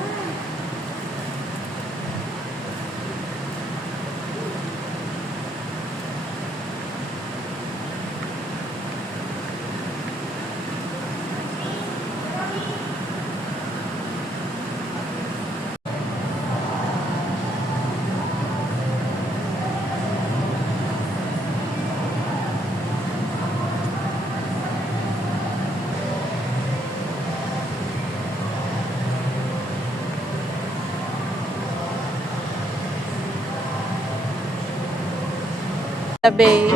Bay.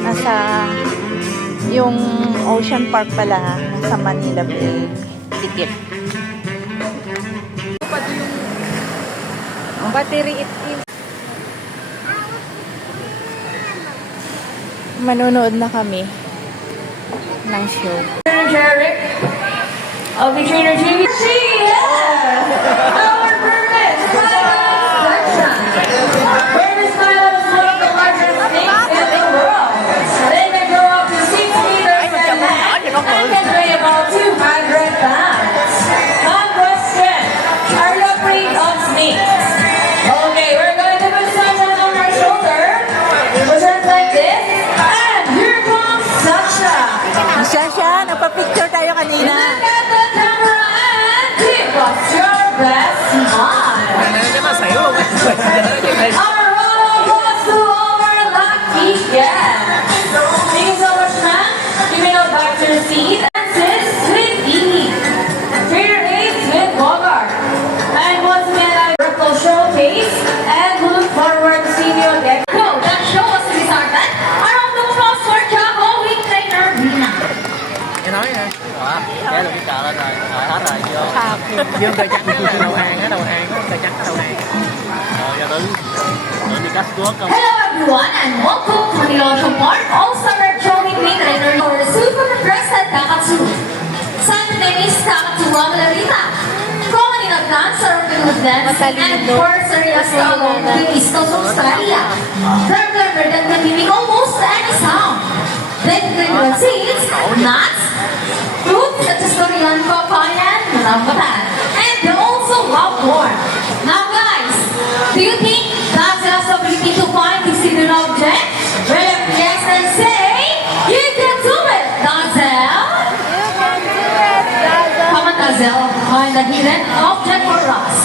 Nasa yung Ocean Park pala, nasa Manila Bay. Dikit. Battery it in. Manonood na kami. ng show. Jerry. Okay, Trainer Jimmy. Yes! Our purpose! Purpose Milo is one of the largest snakes in the world. They can grow up to 6 meters in length and can weigh about 200 pounds. One question. Are you afraid of snakes? Okay, we're going to put Sasha on our shoulder. Put her like this. And here comes Sasha. Sasha, nagpa-picture tayo kanina. Look at the camera and give us your best smile. Our round of applause to our lucky guest. Thank you so much, ma'am. You may go back to the seat and sit with ease. Trainer Ace with Bogart. And once again, I will showcase and we look forward to seeing you again. So, that show was to be started. A round of applause for Chaco with Trainer Rina. Nghe nói nè. Cái là cái chợ lên rồi. Rồi hết rồi vô. Dương cờ trắng là đầu hàng á, cờ trắng đầu hàng. Rồi giờ đứng đi cắt cuốc không? Hello everyone and welcome to the Ocean Park All-Star Trophy Queen Trainer for Super Crescent Kakatsu. Sun's name is Kakatsu Malarita. Common in advance are with them and first areas along the east coast of Australia. They're clever that can mimic almost any sound. They can seeds, nuts, fruits such as durian, papaya, and rambutan. And they also love corn. Now guys, do you think that's just ability to find this hidden object? Well, if yes, then say, you can do it, Dazzle! Come on, Dazzle, find the hidden object for us.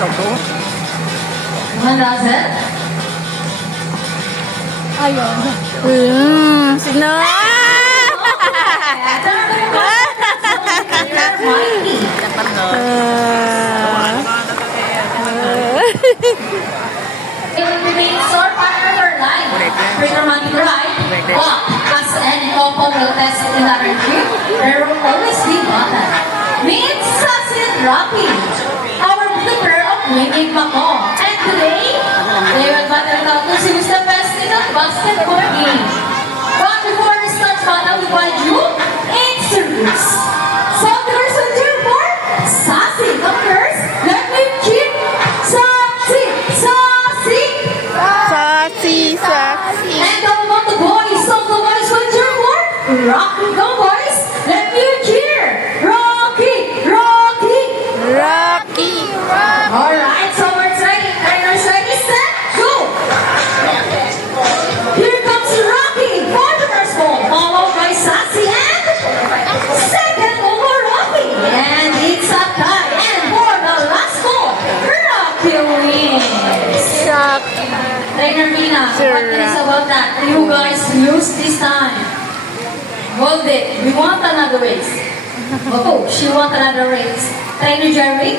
Đồng cú. Come on, Dazzle. Sino? Bánh rồi. Sort partner or line. Trainer money right. But as any couple will test in our group, there will always be one. Meet Sassy and Rocky, our flipper of winning Mako. And today, they will battle out to see who's the best in the basketball game. But before we start battle with you, it's the rules. So there's a dear board. Sassy, come first. Let me keep Sassy, Sassy. Sassy. And all about the boys, so the boys with your word. Rocky, go boys. Let me cheer. Rocky, Rocky. Rocky. Alright, so we're ready. Trainers ready, set, go. Here comes Rocky for the first ball, followed by Sassy and second over Rocky. And it's a tie. And for the last ball, Rocky wins. Trainer Mina, what is about that? You guys lose this time. Hold it. We want another race. Oh, she wants another race. Trainer Jerry?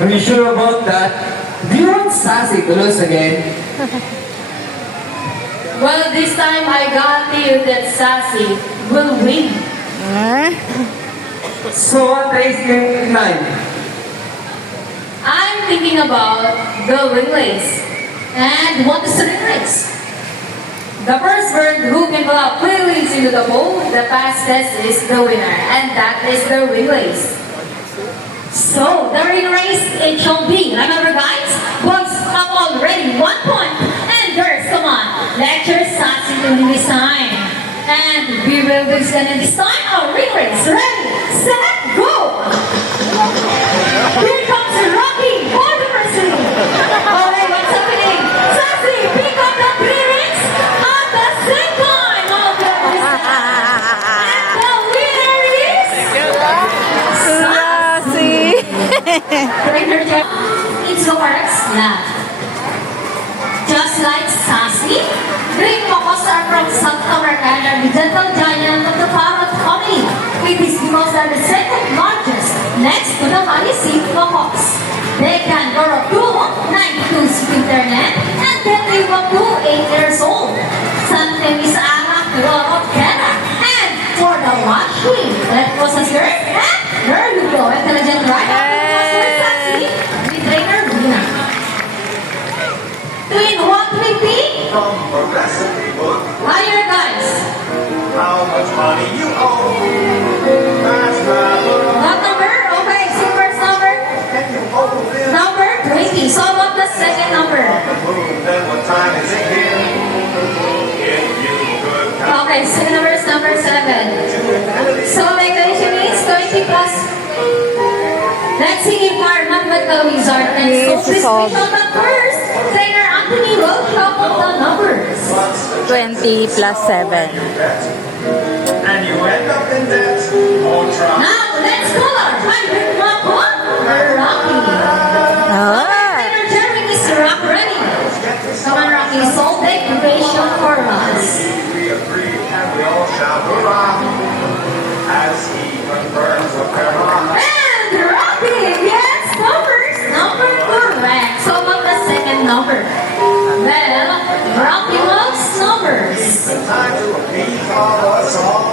Are you sure about that? Do you want Sassy to lose again? Well, this time I guarantee you that Sassy will win. So what race do you incline? I'm thinking about the ring race. And what is the ring race? The first bird who can blow clearly into the bowl, the fastest is the winner. And that is the ring race. So, the ring race, it shall be. Remember guys, boys have already 1 point. And girls, come on, let your Sassy to this time. And we will do this time our ring race. Ready, set, go! Here comes Rocky for the first ring. Alright, what's happening? Sassy, pick up the 3 rings at the same time. And the winner is Sassy. Trainer Jeff, it's the correct snap. Just like Sassy, Green Mocos are from South America and are the gentle giant of the parrot family. It is the 8 years old. Something is Anna Quirotena. And for the watch queen, that was a skirt. And there you go, intelligent rider. We trainer Rina. Twin, what will be? From a recipe book. Higher guys. How much money you owe? That's my book. What number? Okay, so first number. Can you hold this? Number 20. So what the second number? The moon, then what time is it here? If you could count Okay, second number is number 7. to infinity. So my calculation is 20 plus. Let's see if our mathematical wizard can solve this question. But first, trainer Anthony will shuffle the numbers. 20 plus 7. And you end up in debt. Or try. Now, let's call our hybrid mom Rocky. Ah. Trainer Jeremy is rock ready. Come on, Rocky, solve the equation for us. We agree and we all shout hurrah as he confirms a pair. And Rocky, yes, numbers, number correct. So about the second number. Well, Rocky loves numbers. The time to appease all us all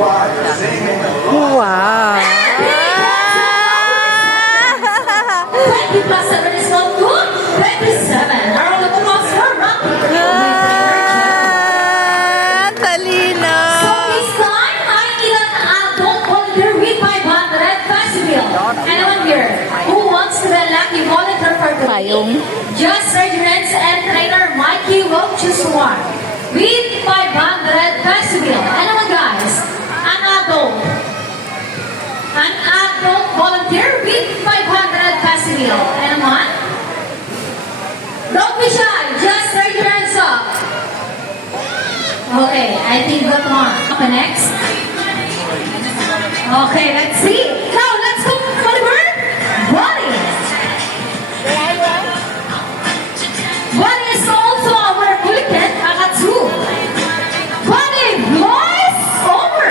while you're singing along. Wow. 20 plus 7 is not good. 27. Our only applause for Rocky. Talino. So this time, I need an adult volunteer with 500 peso. Anyone here who wants to be a lucky volunteer for today? Just raise your hands and trainer Mikey will choose one. With 500 peso. Anyone guys? An adult. An adult volunteer with 500 peso. Anyone? Don't be shy. Just raise your hands up. Okay, I think that one. Okay, next. Okay, let's see. Now, let's go for the word. Bunny. Bunny is also our bulletin, Akatsu. Bunny voice over.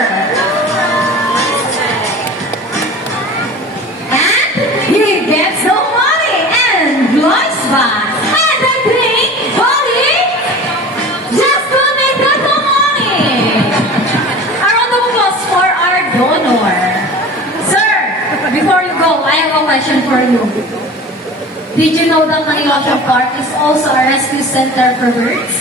And he gets no money and flies by. And I think Bunny just donated the money. A round of applause for our donor. Sir, before you go, I have a question for you. Did you know that Manila Ocean Park is also a rescue center for birds?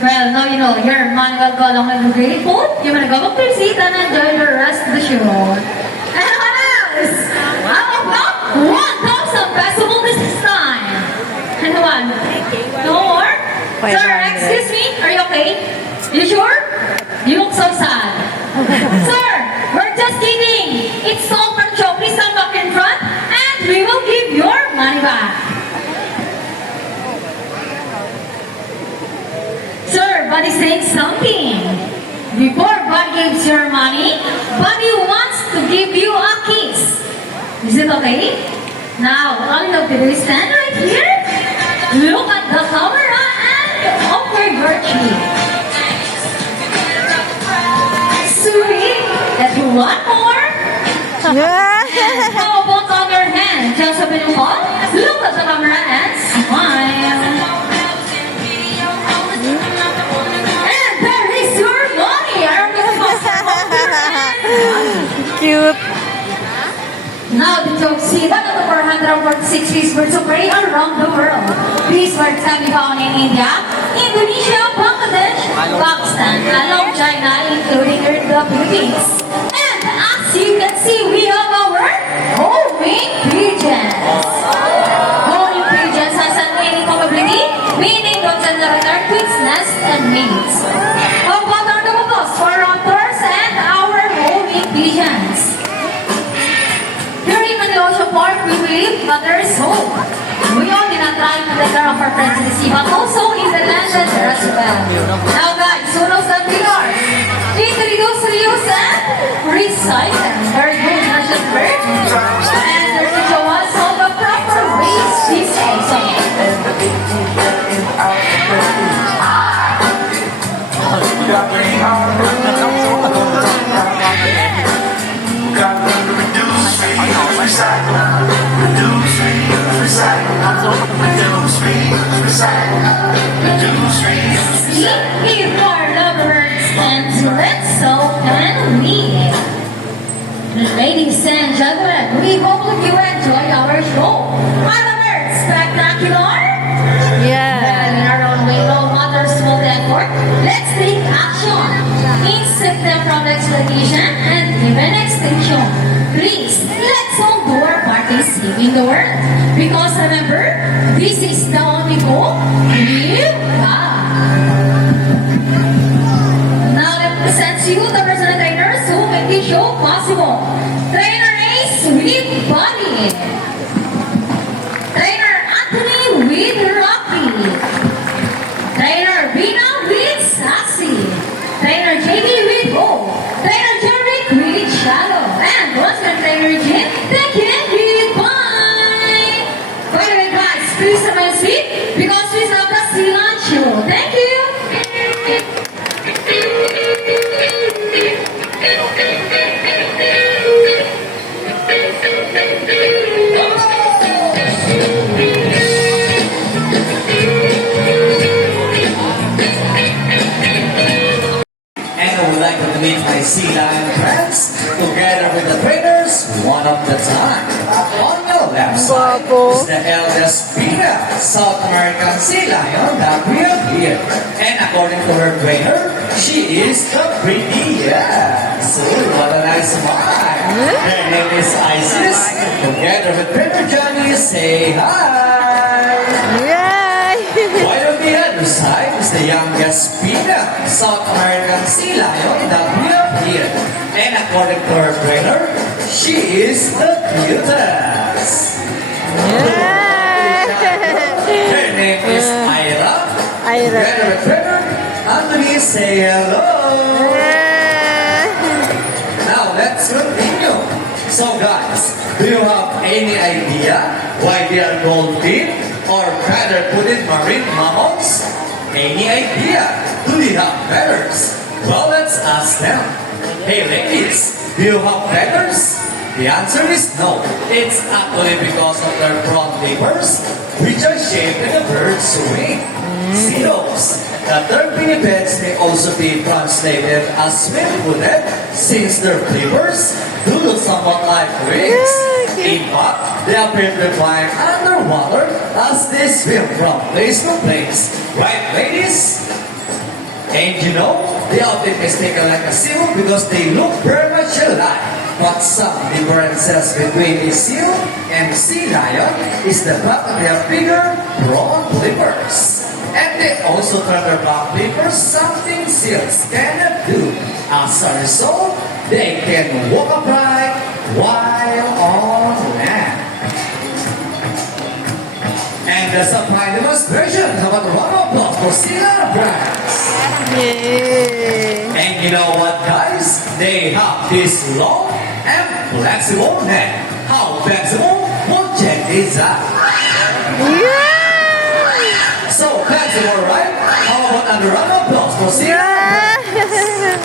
Well, now you know. Your money will go along with the great food. You're gonna go back to your seat and enjoy the rest of the show. Anyone else? How about 1,000 peso this time? Anyone? No more? Sir, excuse me. Are you okay? You sure? You look so sad. Sir, we're just kidding. It's all for show. Please come back in front and we will give your money back. Sir, Buddy saying something. Before Buddy gives your money, Buddy wants to give you a kiss. Is it okay? Now, all you have to do is stand right here, look at the camera, and offer your cheek. Sweet. Let's do one more. How about on your hand? Just a bit more. Look at the camera and smile. And there is your money. Cute. Now the joke see one of the 446 birds of prey around the world. These birds can be found in India, Indonesia, Bangladesh, Pakistan, along China, including the Philippines. And as you can see, we have our homing pigeons. Homing pigeons has an mating capability, meaning don't send the return to its nest and mates. How about our double for routers and our homing pigeons? Here in Manila Ocean Park, we believe that there is hope. We all did not try to take care of our friends in the sea, but also in the land that there as well. Now guys, who knows that we are? Introduce, reuse, and recycle. Very good, precious bird. And there's a show us all the proper ways this also. Reduce, recycle. If our lovebirds stand let's so and we. Ladies and gentlemen, we hope you enjoy our show. Are the birds spectacular? Yeah. Well, in our own way, no matter small effort, let's take action. Insect them from exploitation and even extinction. Please, let's all do our part in saving the world. Because remember, this is the only goal we have. Now let me present to you the personal trainers who make this show possible. Trainer Ace with Bonnie. Trainer Anthony with Rocky. Trainer Vina with Sassy. Trainer JB with Bo. Trainer Jerick with Shadow. And personal trainer Jim, thank you and goodbye. By the way guys, please have a seat because we have the sea lunch show. Thank you. And I would like to meet my sea lion friends together with the trainers one at a time. On the left side is the eldest Pina, South American sea lion that we have here. And according to her trainer, she is the prettiest. Ooh, what a nice smile. Her name is Isis. Together with trainer Johnny, say hi. Yay! While on the other side is the youngest Pina, South American sea lion that we have here. And according to her trainer, she is the cutest. Her name is Ira. Together with trainer Anthony, say hello. Now let's continue. So guys, do you have any idea why they are called fin or feather-footed marine mammals? Any idea? Do they have feathers? Well, let's ask them. Hey ladies, do you have feathers? The answer is no. It's actually because of their front flippers, which are shaped in a bird's wing. See those? The term pinnipeds may also be translated as swim-footed since their flippers do look somewhat like wings. In fact, they appear to fly underwater as they swim from place to place. Right, ladies? And you know, they often mistaken like a seal because they look very much alike. But some differences between a seal and sea lion is the fact that they have bigger, broad flippers. And they also turn their back flippers, something seals cannot do. As a result, they can walk upright while on land. And that's a fine demonstration. How about a round of applause for Sila Brands? And you know what, guys? They have this long and flexible neck. How flexible? Well, check this out. So flexible, right? How about a round of applause for Sila Brands?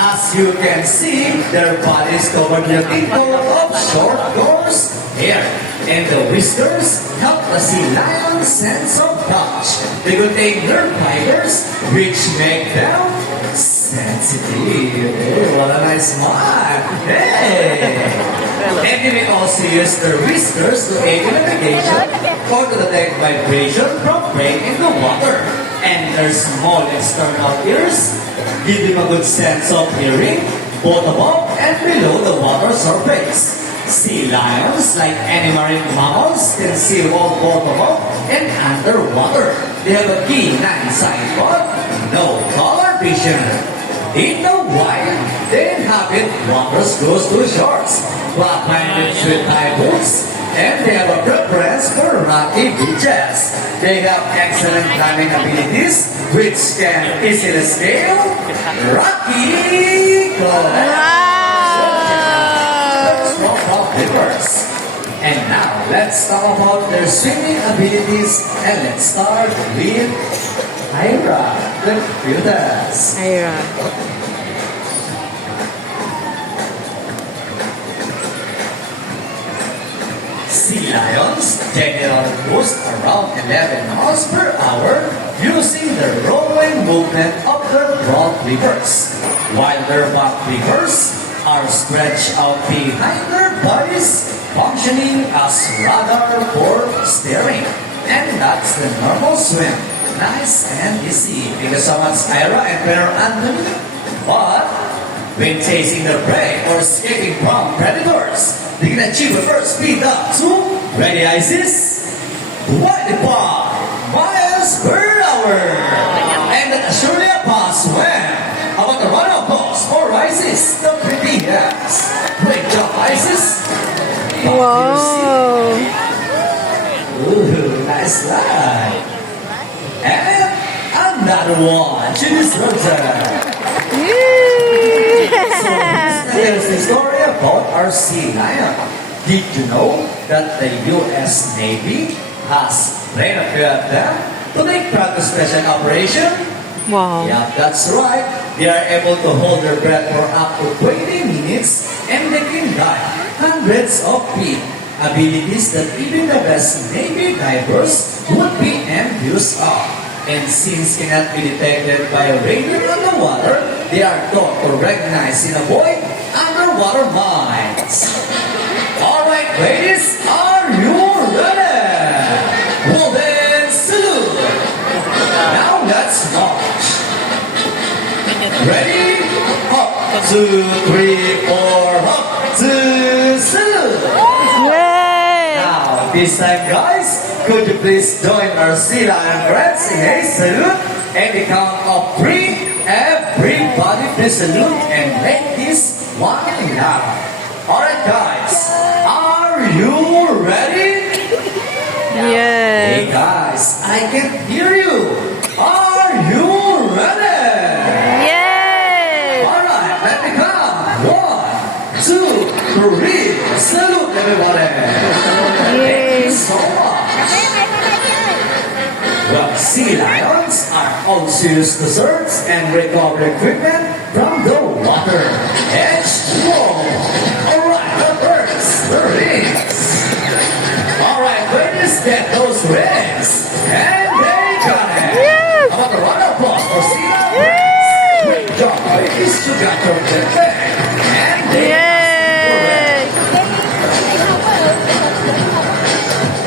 As you can see, their bodies covered with a coat of short coarse hair. And the whiskers help the sea lion's sense of touch. They contain nerve fibers which make them sensitive. Oh, what a nice smile. Hey! And they may also use their whiskers to aid in navigation or to detect vibration from prey in the water. And their small external ears give them a good sense of hearing both above and below the water surface. Sea lions, like any marine mammals, can see both above and underwater. They have a keen nine-side but no color vision. In the wild, they inhabit waters close to shores, flat-minded with high boots, and they have a preference for rocky beaches. They have excellent climbing abilities, which can easily scale rocky cliffs. And now, let's talk about their swimming abilities, and let's start with Ira, the cutest. sea lions generally boost around 11 miles per hour using the rolling movement of their front livers, while their back livers are stretched out behind their bodies, functioning as radar for steering. And that's the normal swim. Nice and easy. Thank you so much, Ira and Peter Anthony. But when chasing their prey or escaping from predators, they can achieve a first speed up to, ready ISIS, 25 miles per hour. And that surely a pass when about the run of course for ISIS, the pretty hands. Great job, ISIS. Wow! Ooh, nice slide. And another one to this rotor. There's the story about our sea lion. Did you know that the U.S. Navy has prepared them to take part in special operation? Wow! Yeah, that's right. They are able to hold their breath for up to 20 minutes and they can dive hundreds of feet. Abilities that even the best Navy divers would be envious of. And since cannot be detected by radar underwater, they are taught to recognize and avoid underwater mines. Alright, ladies, are you ready? Well then, salute! Now let's launch. Ready? Up, 2, 3, 4, up, 2, salute! Now, this time guys, could you please join our sea lion friends in a salute? And the count of 3, everybody please salute and make this one loud. Alright guys, are you ready? Hey Yeah! guys, I can hear you. Are you ready? Yeah! Alright, let me count. 1, 2, 3. Salute everybody. Thank you so much. Well, sea lions are also used to search and recover equipment from the water. H2O. Alright, the birds, the rings. Alright, ladies, get those rings. And they got it. Yes! How about a round of applause for sea lions? Great job, ladies. You got your thing. And they Yay!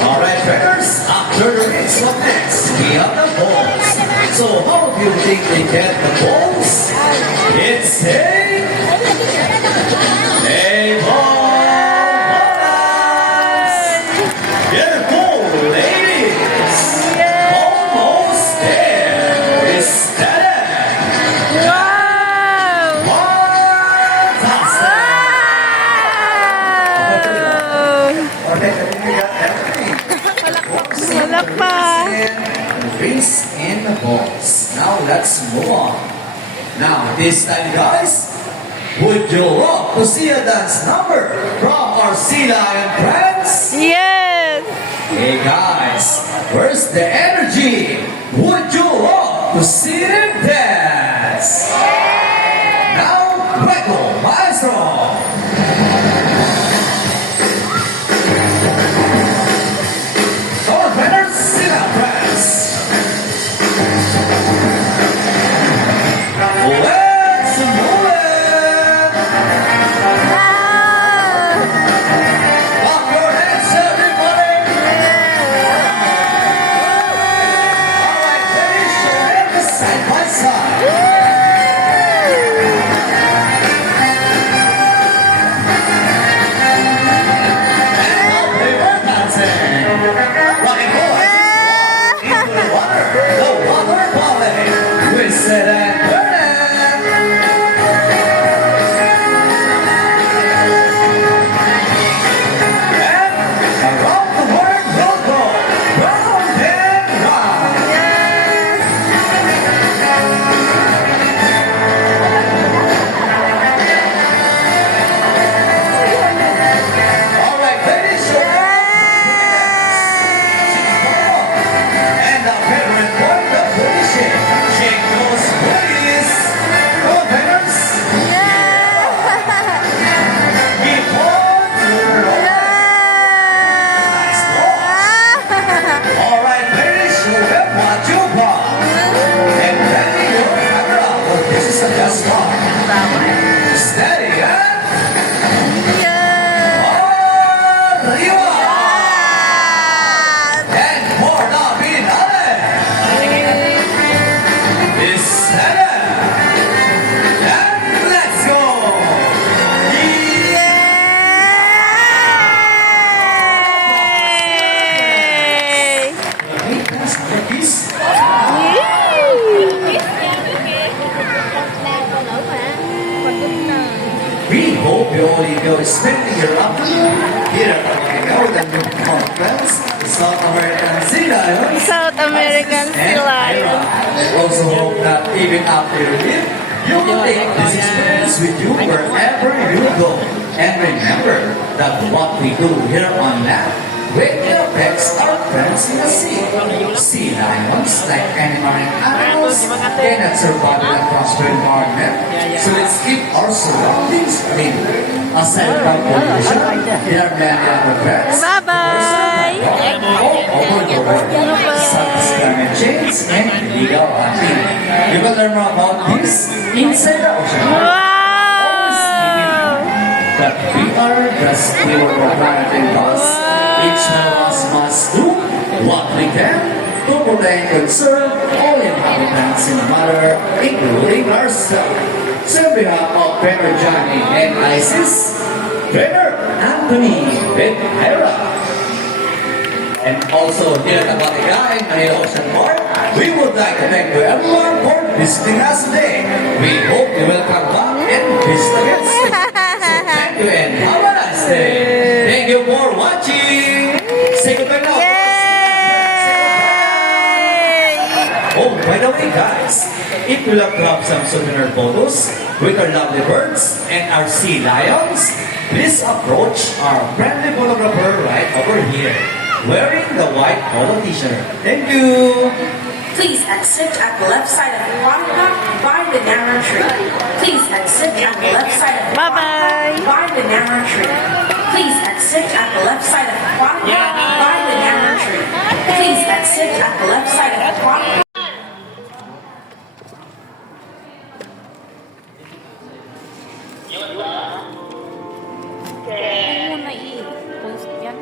Alright, friends, after the rings, what next? We have the balls. So how do you think they get the balls? It's a ball bonus! Beautiful ladies! Almost there! Is that it? Wow! Fantastic! Alright, I think we got everything. Wala pa! Rings and the balls. Now let's move on. Now this time guys, would you love to see a dance number from our sea lion friends? Yes! Hey guys, where's the energy? Would you love to see them dance? Now, Michael Maestro. Come on, friends, sit down, friends. Let's move it. Clap your hands, everybody. Alright, ladies, show them side by side. Kiss. We hope you all enjoy spending your afternoon here at America with the new friends, the South American Sea Lions, South American Sea and Lion. Ira. I also hope that even after you leave, you will take this experience with you wherever you go. And remember that what we do here on land greatly affects our friends in the sea. Sea lions, like any marine animals, cannot survive in a prosperous environment. So let's keep our surroundings clean. Aside from pollution, there are many other threats. Bye-bye! All over the world, such as climate change and illegal hunting. You will learn more about this inside the ocean. Wow! That we are the steward of planet and us. Each one of us must do what we can to protect and serve all inhabitants in the matter, including ourselves. So on behalf of Brother Johnny and Isis, Brother Anthony and Ira, and also here at Batiga and Manila Ocean Park, we would like to thank you everyone for visiting us today. We hope you will come back and visit again soon. So thank you and have a nice day. Thank you for watching. Say goodbye now. Oh, by the way, guys, if you love to have some souvenir photos with our lovely birds and our sea lions, please approach our friendly photographer right over here, wearing the white polo t-shirt. Thank you. Please exit at the left side of the water park by the narrow tree. Please exit at the left side of the water park by the narrow tree. Please exit at the left side of the water park by the narrow tree. Please exit at the left side of the water park. Huwag mo na i-post yan.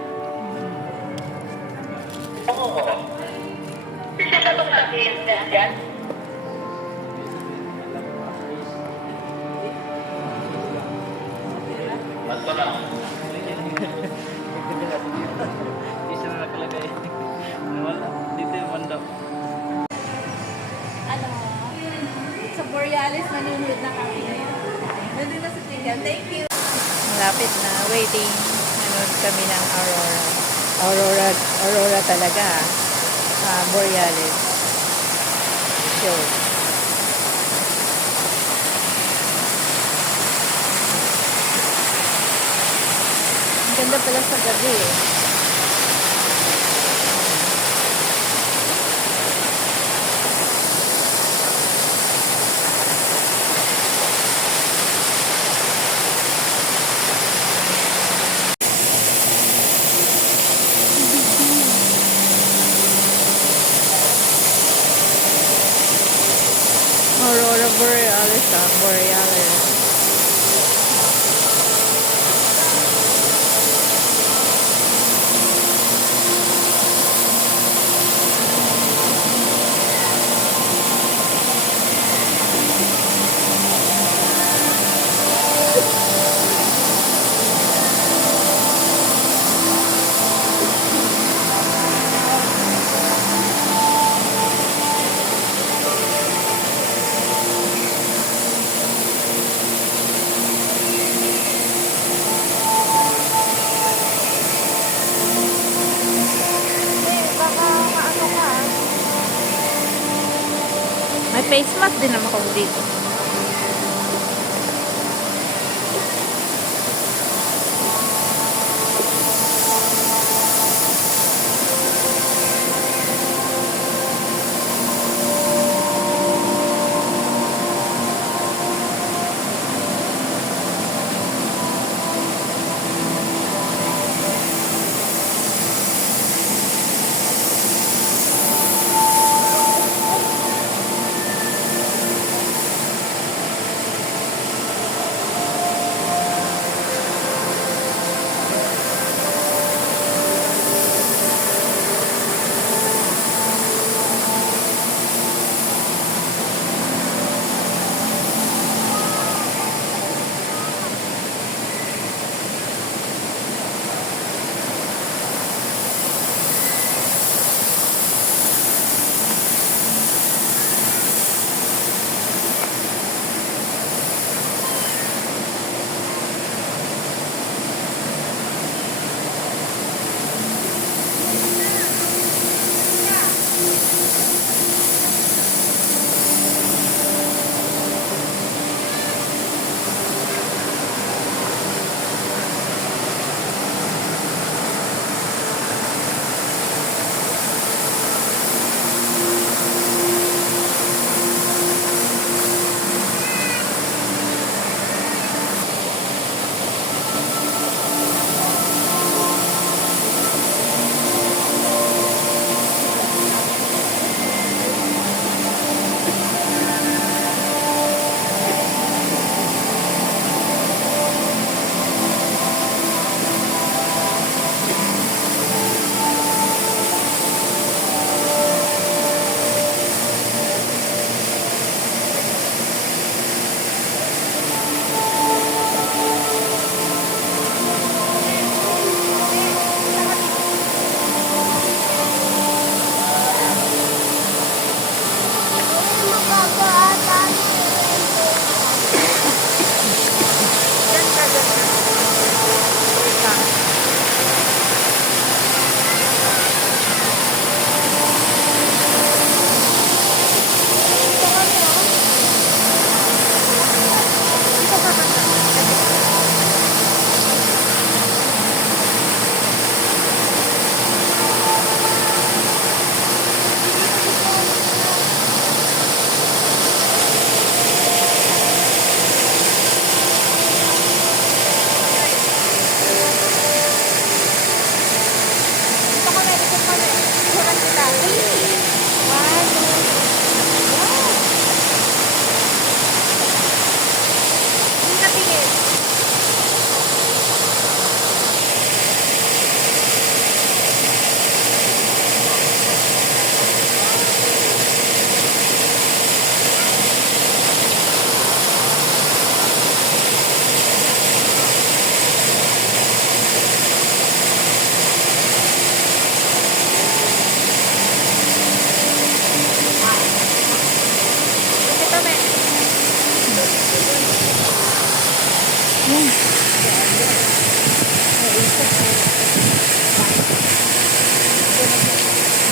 Isa na nakalagay. Wala. Dito yung wanda. Ano, sa Borealis, nanonood na kami. Nandun na sa tinggal. Thank you. Malapit na. Waiting. Nanood kami ng Aurora. Aurora talaga. Borealis. Show. Ang ganda pala sa gabi eh. Aurora Borealis, Borealis. May face mask din naman ako dito.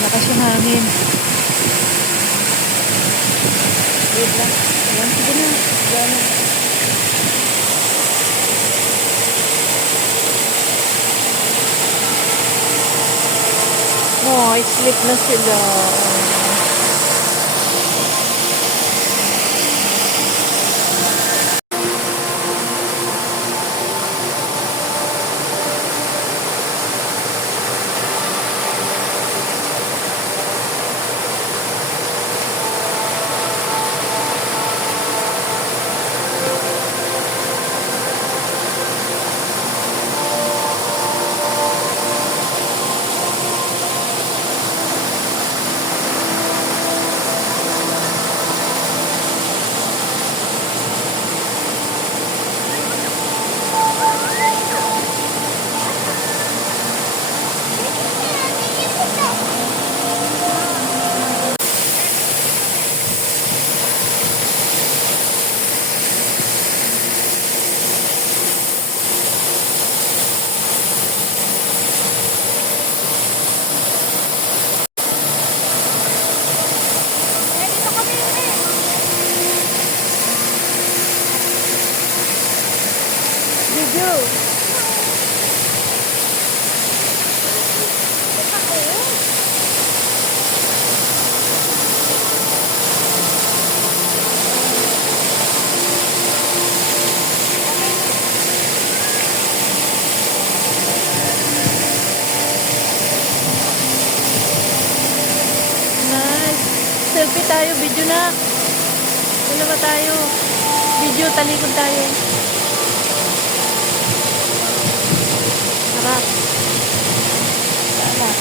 Malakas yung hangin. Wait lang. Ayan, sige na. Gano'n. Oh, sleep na sila. Video. Nice. Selfie tayo, video na. Wala ba tayo? Video, talikod tayo. Sarap. Sarap.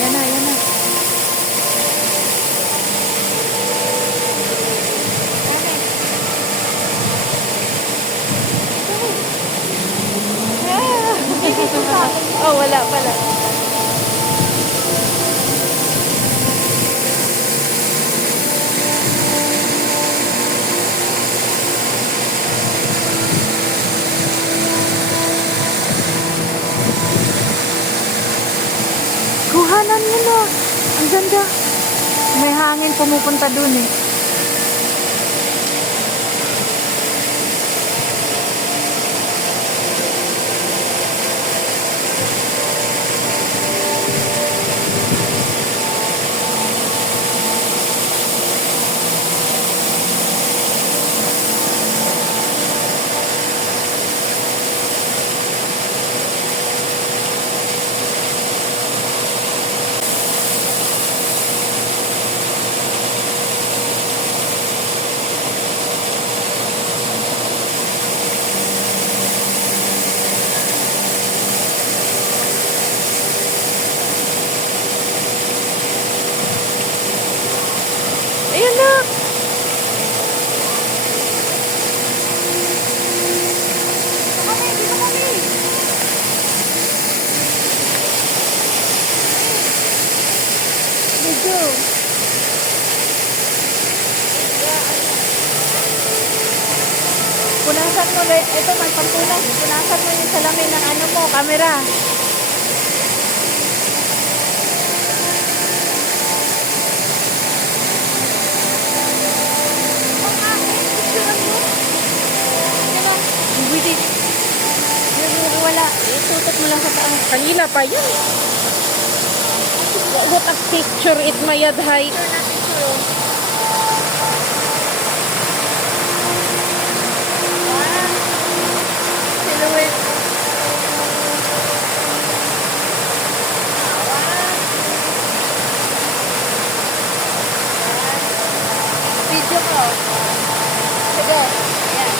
Yan na, yan na. Oh, wala pala. Kuhanan mo na. Ang ganda. May hangin pumupunta dun eh. Ayun na. Video. Punasan mo ulit. Ito, may pampunas. Punasan mo yung salamin ng ano mo, camera. Wait. Wala. Itutot mo lang sa taas. Kanina pa yun. What a picture it, Mayadhay. Silhouette. Video ko. Sige. Ayan.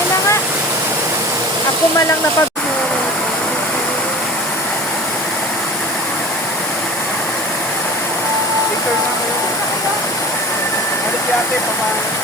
Wala nga. Ako malang napag... Picture na kayo. Balik yan. dati pa